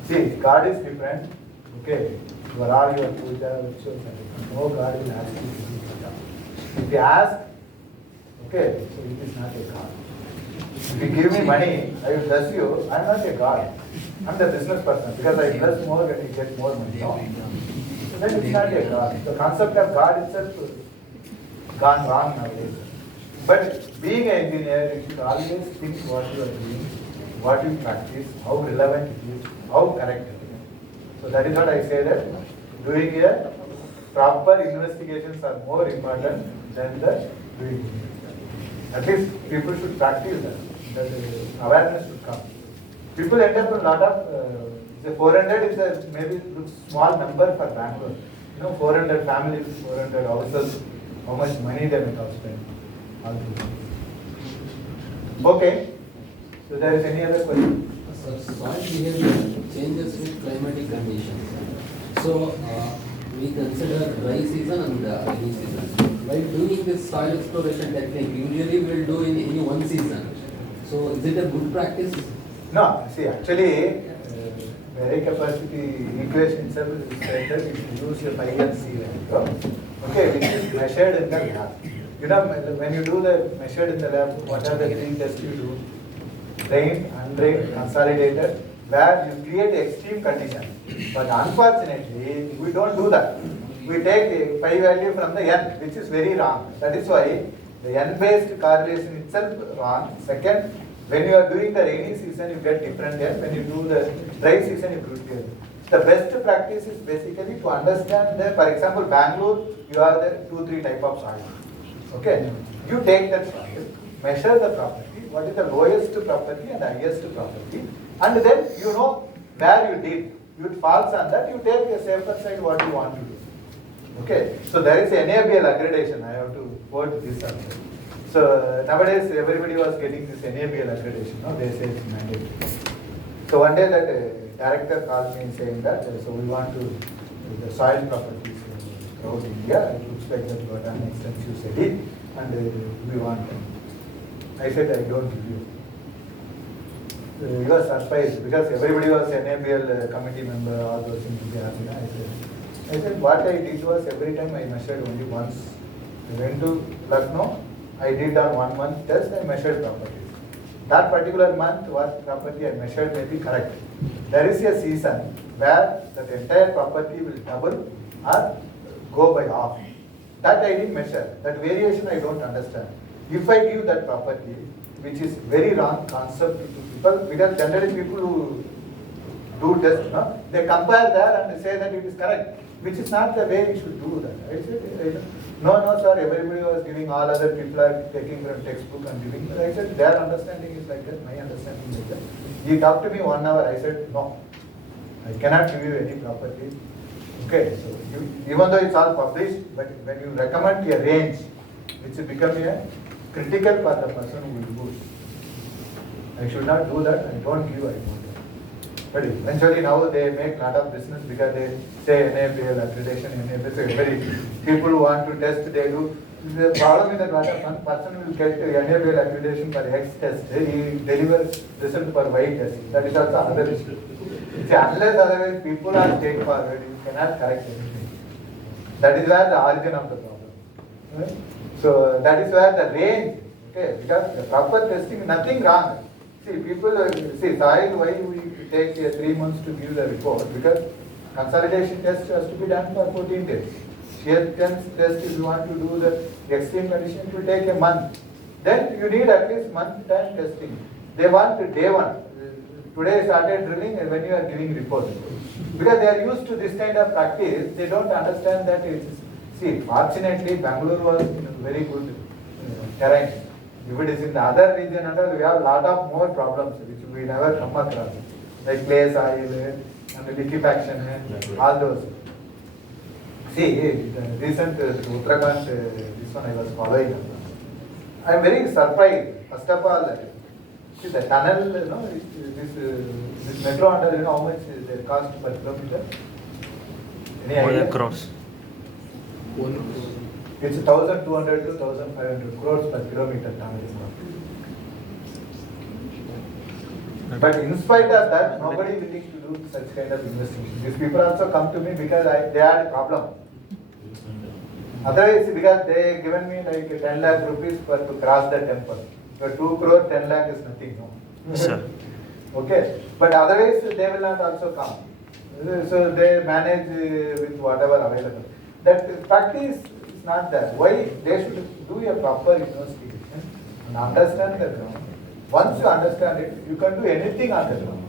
See, God is different. Okay. You are all your puja, rituals and different. No God will ask you to do puja. If you ask, okay, so it is not a God. If you give me money, I will bless you. I am not a God. I am the business person because I bless more when you get more money. No. So then it's not a God. The concept of God itself gone wrong nowadays. But being an engineer, you should always think what you are doing, what you practice, how relevant it is, how correct it is. So that is what I say that doing a proper investigations are more important than the doing. At least people should practice that. That awareness should come. People end up with a lot of, the 400 is a maybe looks small number for Bangalore. You know, 400 families, 400 houses, how much money they may have spent. Okay. So there is any other question? Soil behavior changes with climatic conditions. So we consider dry season and rainy season. While doing this soil exploration technique, usually we will do in any one season. So is it a good practice? No, see actually very capacity equation itself is said that if you use your 5 and C value, okay, which is measured in the lab. You know, when you do the measured in the lab, what are the 3 tests you do? Drained, undrained, consolidated, where you create extreme condition. But unfortunately, we don't do that. We take a pi value from the n, which is very wrong. That is why the n-based correlation itself wrong. Second, when you are doing the rainy season, you get different n. When you do the dry season, you get different. The best practice is basically to understand the, for example, Bangalore, you have the 2-3 type of soil. Okay, you take that soil, measure the property, what is the lowest property and highest property, and then you know where you did. You falls on that, you take a safer side what you want to do. Okay, so there is NABL accreditation. I have to quote this also. So nowadays everybody was getting this NABL accreditation. No, they say it's mandatory. So one day that director called me saying that so we want to the soil properties throughout India. It looks like that we have done extensive study and we want. I said I don't give you. He was surprised because everybody was NABL committee member, all those things they asked. I said what I did was every time I measured only once. I went to Lucknow, I did on 1 month test, I measured properties. That particular month what property I measured may be correct. There is a season where that entire property will double or go by half. That I didn't measure. That variation I don't understand. If I give that property, which is very wrong concept to people, because generally people who do test, no, they compare there and say that it is correct, which is not the way you should do that. I said, no, sir, everybody was giving, all other people are taking from textbook and giving. But I said, their understanding is like that, my understanding is like that. He talked to me 1 hour, I said, no, I cannot give you any property. Okay, so even though it's all published, but when you recommend a range, which will become a critical for the person who will do it. I should not do that, I don't give, I don't. But eventually now they make a lot of business because they say NABL accreditation, NABL, so every people who want to test, they do. The problem is that one person will get NABL accreditation for X test, he delivers result for Y test. That is also another issue. Unless otherwise people are straightforward, you cannot correct anything. That is where the origin of the problem. Right? So that is where the range, okay, because the proper testing, nothing wrong. See, people, see, soil, why we take 3 months to give the report? Because consolidation test has to be done for 14 days. Shear test, if you want to do the extreme condition, it will take a month. Then you need at least month time testing. They want day one. today started drilling and when you are giving report. Because they are used to this kind of practice, they don't understand that it's, see, fortunately Bangalore was very good terrain. If it is in the other region, we have a lot of more problems which we never come across, like clay soil and liquefaction and all those. See, the recent Uttarakhand, this one I was following. I am very surprised. First of all, see the tunnel, this metro under, how much is the cost per kilometer? Any idea? Crores. It's 1,200 to 1,500 crores per kilometer tunnel. But in spite of that, nobody willing to do such kind of investigation. These people also come to me because they had a problem. Otherwise, because they given me like 10 lakh rupees to cross the temple. So 2 crore, 10 lakh is nothing, no? Sure. Okay, but otherwise they will not also come. So they manage with whatever available. That practice is not there. Why? They should do a proper investigation and understand the ground. Once you understand it, you can do anything on the ground.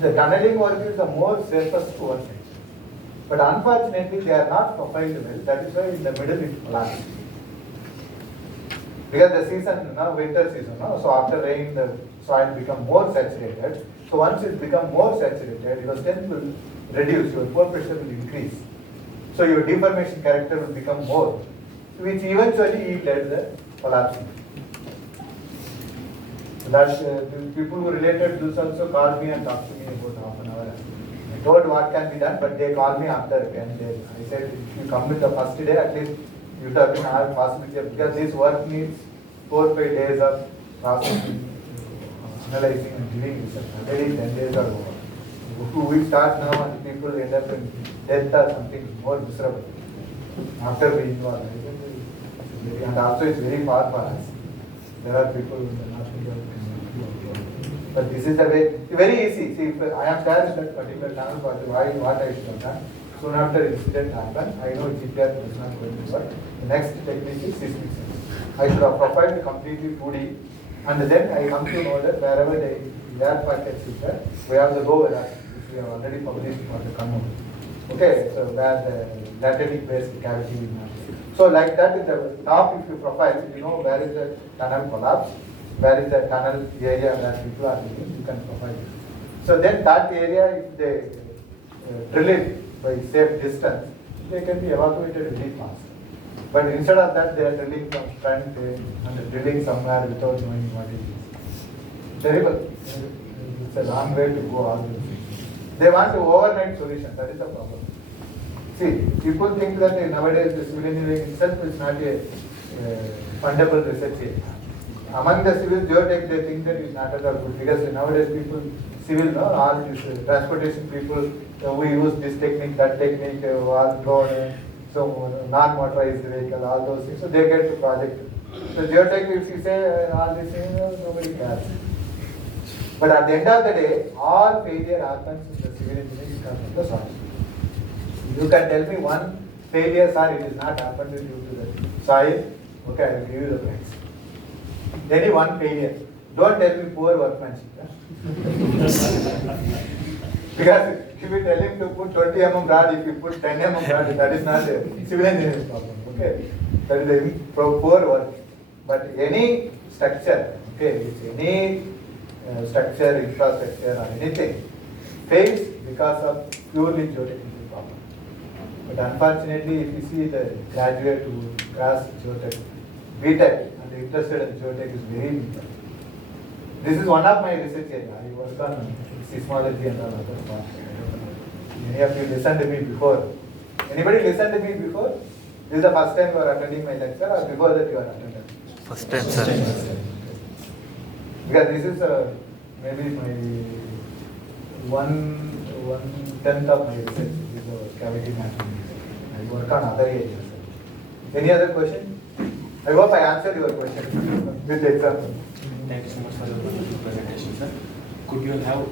The tunneling work is the more safest work. But unfortunately, they are not profiled well. That is why in the middle it collapsed. Because the season, winter season, so after rain, the soil become more saturated. So once it become more saturated, your strength will reduce, your pore pressure will increase. So your deformation character will become more, which eventually led the collapsing. So that's the people who related to this also called me and talked to me about half an hour. I told what can be done, but they called me after 10 days. I said, if you come with the first day, at least you have to have possibility, because this work needs 4 or 5 days of processing, analyzing and giving research. Already 10 days are over. We start now and people end up in death or something more miserable after we involve. And also it's very far for us. There are people who are not involved. But this is the way, very easy. See, if I am there in that particular tunnel, what I should have done. Soon after incident happened, I know GPS is not going to work. The next technique is seismic sensing. I should have profiled completely 2D, and then I come to know that wherever the air packets is there, we have the low velocity, which we have already published for the Kannur. Okay, so where the lateritic based cavity is not there. So like that in the top, if you profile, you know where is the tunnel collapse, where is the tunnel area where people are living, you can profile it. So then that area, if they drill it by safe distance, they can be evacuated very fast. But instead of that, they are drilling from front and drilling somewhere without knowing what it is. Terrible. It's a long way to go all these things. They want to overnight solution. That is the problem. See, people think that nowadays the civil engineering itself is not a fundable research area. Among the civil geotech, they think that it's not at all good, because nowadays people, civil, all these transportation people, we use this technique, that technique, all drone, so non-motorized vehicle, all those things. So they get the project. So geotech, if you say all these things, nobody cares. But at the end of the day, all failure happens in the civil engineering because of the soil. You can tell me one failure, sir, it is not happened due to the soil. Okay, I will give you the price. Any one failure. Don't tell me poor workmanship. Because if you tell him to put 20 mm rod, if you put 10 mm rod, that is not a civil engineering problem. Okay, that is a poor work. But any structure, okay, any structure, infrastructure, or anything fails because of purely geotechnical problem. But unfortunately, if you see the graduate who cross geotech, BTech, and interested in geotech is very little. This is one of my research areas. I work on seismology and all other parts. Many of you listened to me before. Anybody listened to me before? This is the first time you are attending my lecture, or before that you are attending? First time, sir. Because this is maybe my 1/10 of my research is cavity mapping. I work on other areas. Any other question? I hope I answered your question with the example. Thank you so much for the presentation, sir. Could you have,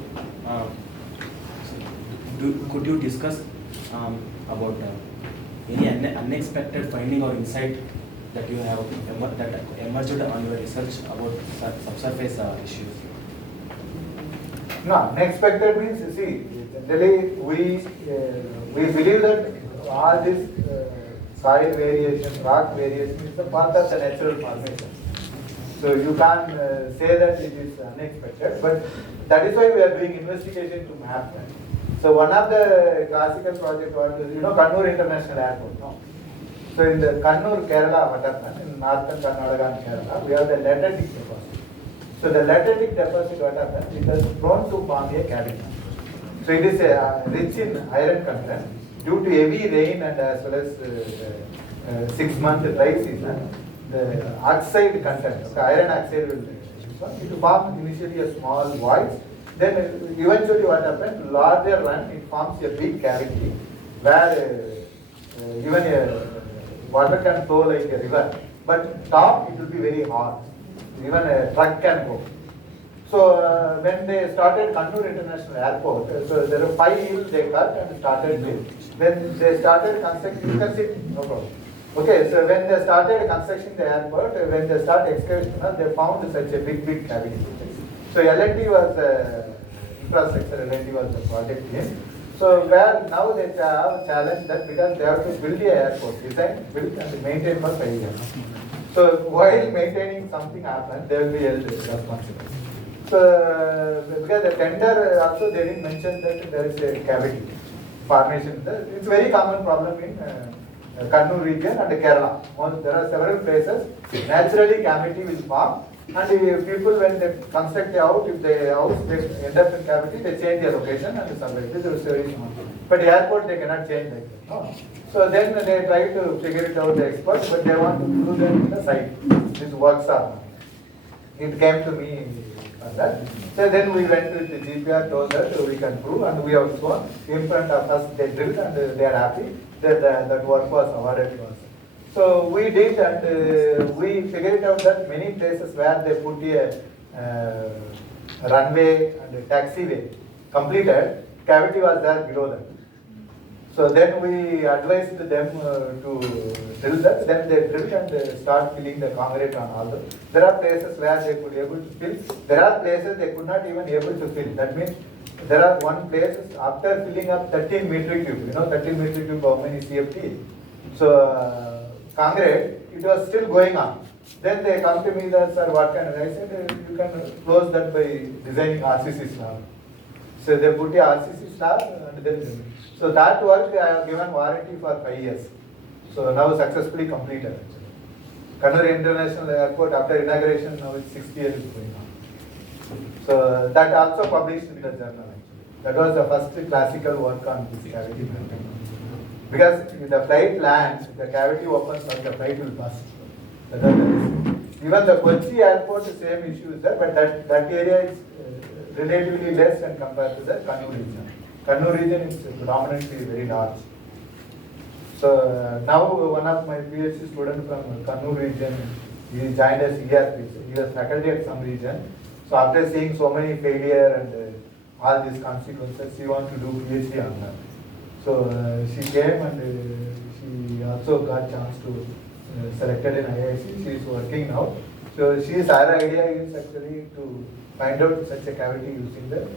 could you discuss about any unexpected finding or insight that you have that emerged on your research about subsurface issues? No, unexpected means, see, generally we believe that all this soil variation, rock variation is the part of the natural formation. So you can't say that it is unexpected, but that is why we are doing investigation to map that. So one of the classical project was, Kannur International Airport, no? So in the Kannur, Kerala, what happened, in northern Karnataka and Kerala, we have the lateritic deposit. So the lateritic deposit, what happened, it is prone to form a cavity. So it is rich in iron content. Due to heavy rain and as well as 6-month dry season, the oxide content, okay, iron oxide will form initially a small void. Then eventually what happens, larger run, it forms a big cavity where even water can flow like a river, but top it will be very hard. Even a truck can go. So when they started Kannur International Airport, so there are 5 hills they cut and started building. When they started constructing, you can sit, no problem. Okay, so when they started constructing the airport, when they started excavation, they found such a big cavity. So L&T was infrastructure, L&T was the project team. So where now they have a challenge that because they have to build the airport, design, build and maintain for 5 years. So while maintaining something happens, they will be held responsible. So because the tender also they didn't mention that there is a cavity formation. It's a very common problem in Kannur region and Kerala. There are several places naturally cavity will form, and if people when they construct a house, if the house they end up in cavity, they change their location and survive. This is very small. But the airport they cannot change like that. No. So then they try to figure it out, the experts, but they want to prove them in the site. These works are not. It came to me on that. So then we went with the GPR, told that we can prove, and we have shown in front of us they drilled and they are happy that that work was awarded to us. So we did, and we figured out that many places where they put a runway and a taxiway completed, cavity was there below that. So then we advised them to drill that. Then they drilled and start filling the concrete on all the. There are places where they could able to fill. There are places they could not even able to fill. That means there are one places after filling up 13 metric cube. 13 metric cube how many CFT? So concrete, it was still going on. Then they come to me that, sir, what can I said? You can close that by designing RCC slab. So they put a RCC slab and then. So that work I have given warranty for 5 years. So now successfully completed actually. Kannur International Airport after inauguration now it's 6th year is going on. So that also published in the journal actually. That was the first classical work on this cavity mapping. Because if the flight lands, the cavity opens and the flight will bust. That was the risk. Even the Kochi airport, the same issue is there, but that area is relatively less when compared to the Kannur region. Kannur region is predominantly very large. So now one of my PhD students from Kannur region, he joined as ERP. He was faculty at some region. So after seeing so many failure and all these consequences, she wants to do PhD on that. So she came and she also got chance to selected in IIC. She is working now. So her idea is actually to find out such a cavity using the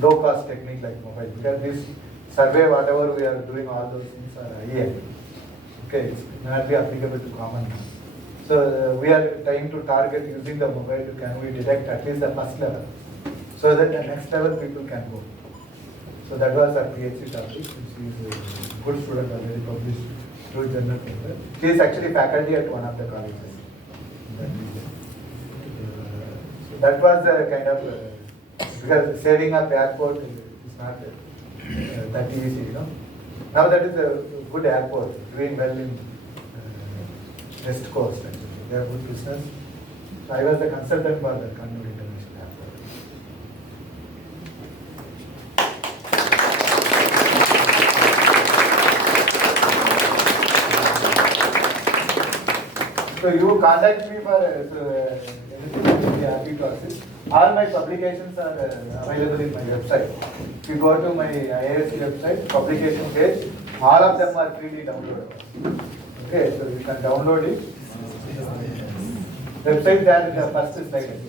low cost technique like mobile, because this survey whatever we are doing, all those things are IAM. Okay, it's not be applicable to common man. So we are trying to target using the mobile, can we detect at least the first level, so that the next level people can go. So that was our PhD topic. She is a good student, already published through journal paper. She is actually faculty at one of the colleges. So that was the kind of because saving up airport is not that easy, Now that is a good airport, doing well in West Coast actually. They have good business. So I was the consultant for the Kannur International Airport. So you contact me for anything, I will be happy to assist. All my publications are available in my website. If you go to my IISc website, publication page, all of them are freely downloadable. Okay, so you can download it. Website there in the first slide.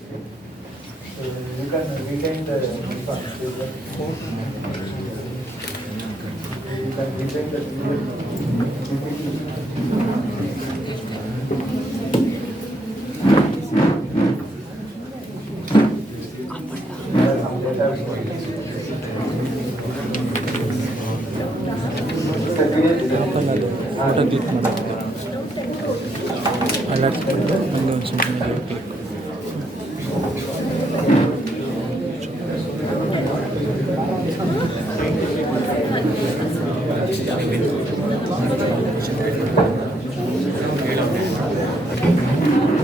You can retain the this one. You can retain the photo click ಮಾಡೋದು ಅಲ್ಲಾಡ್ಸ್ಕೊಂಡು ಮುಂದೆ ಒಂದು ಸುಮ್ಮನೆ click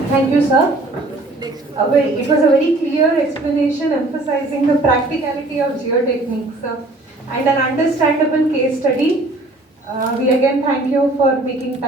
Thank you, sir. It was a very clear explanation emphasizing the practicality of geotechniques and an understandable case study. We again thank you for making time.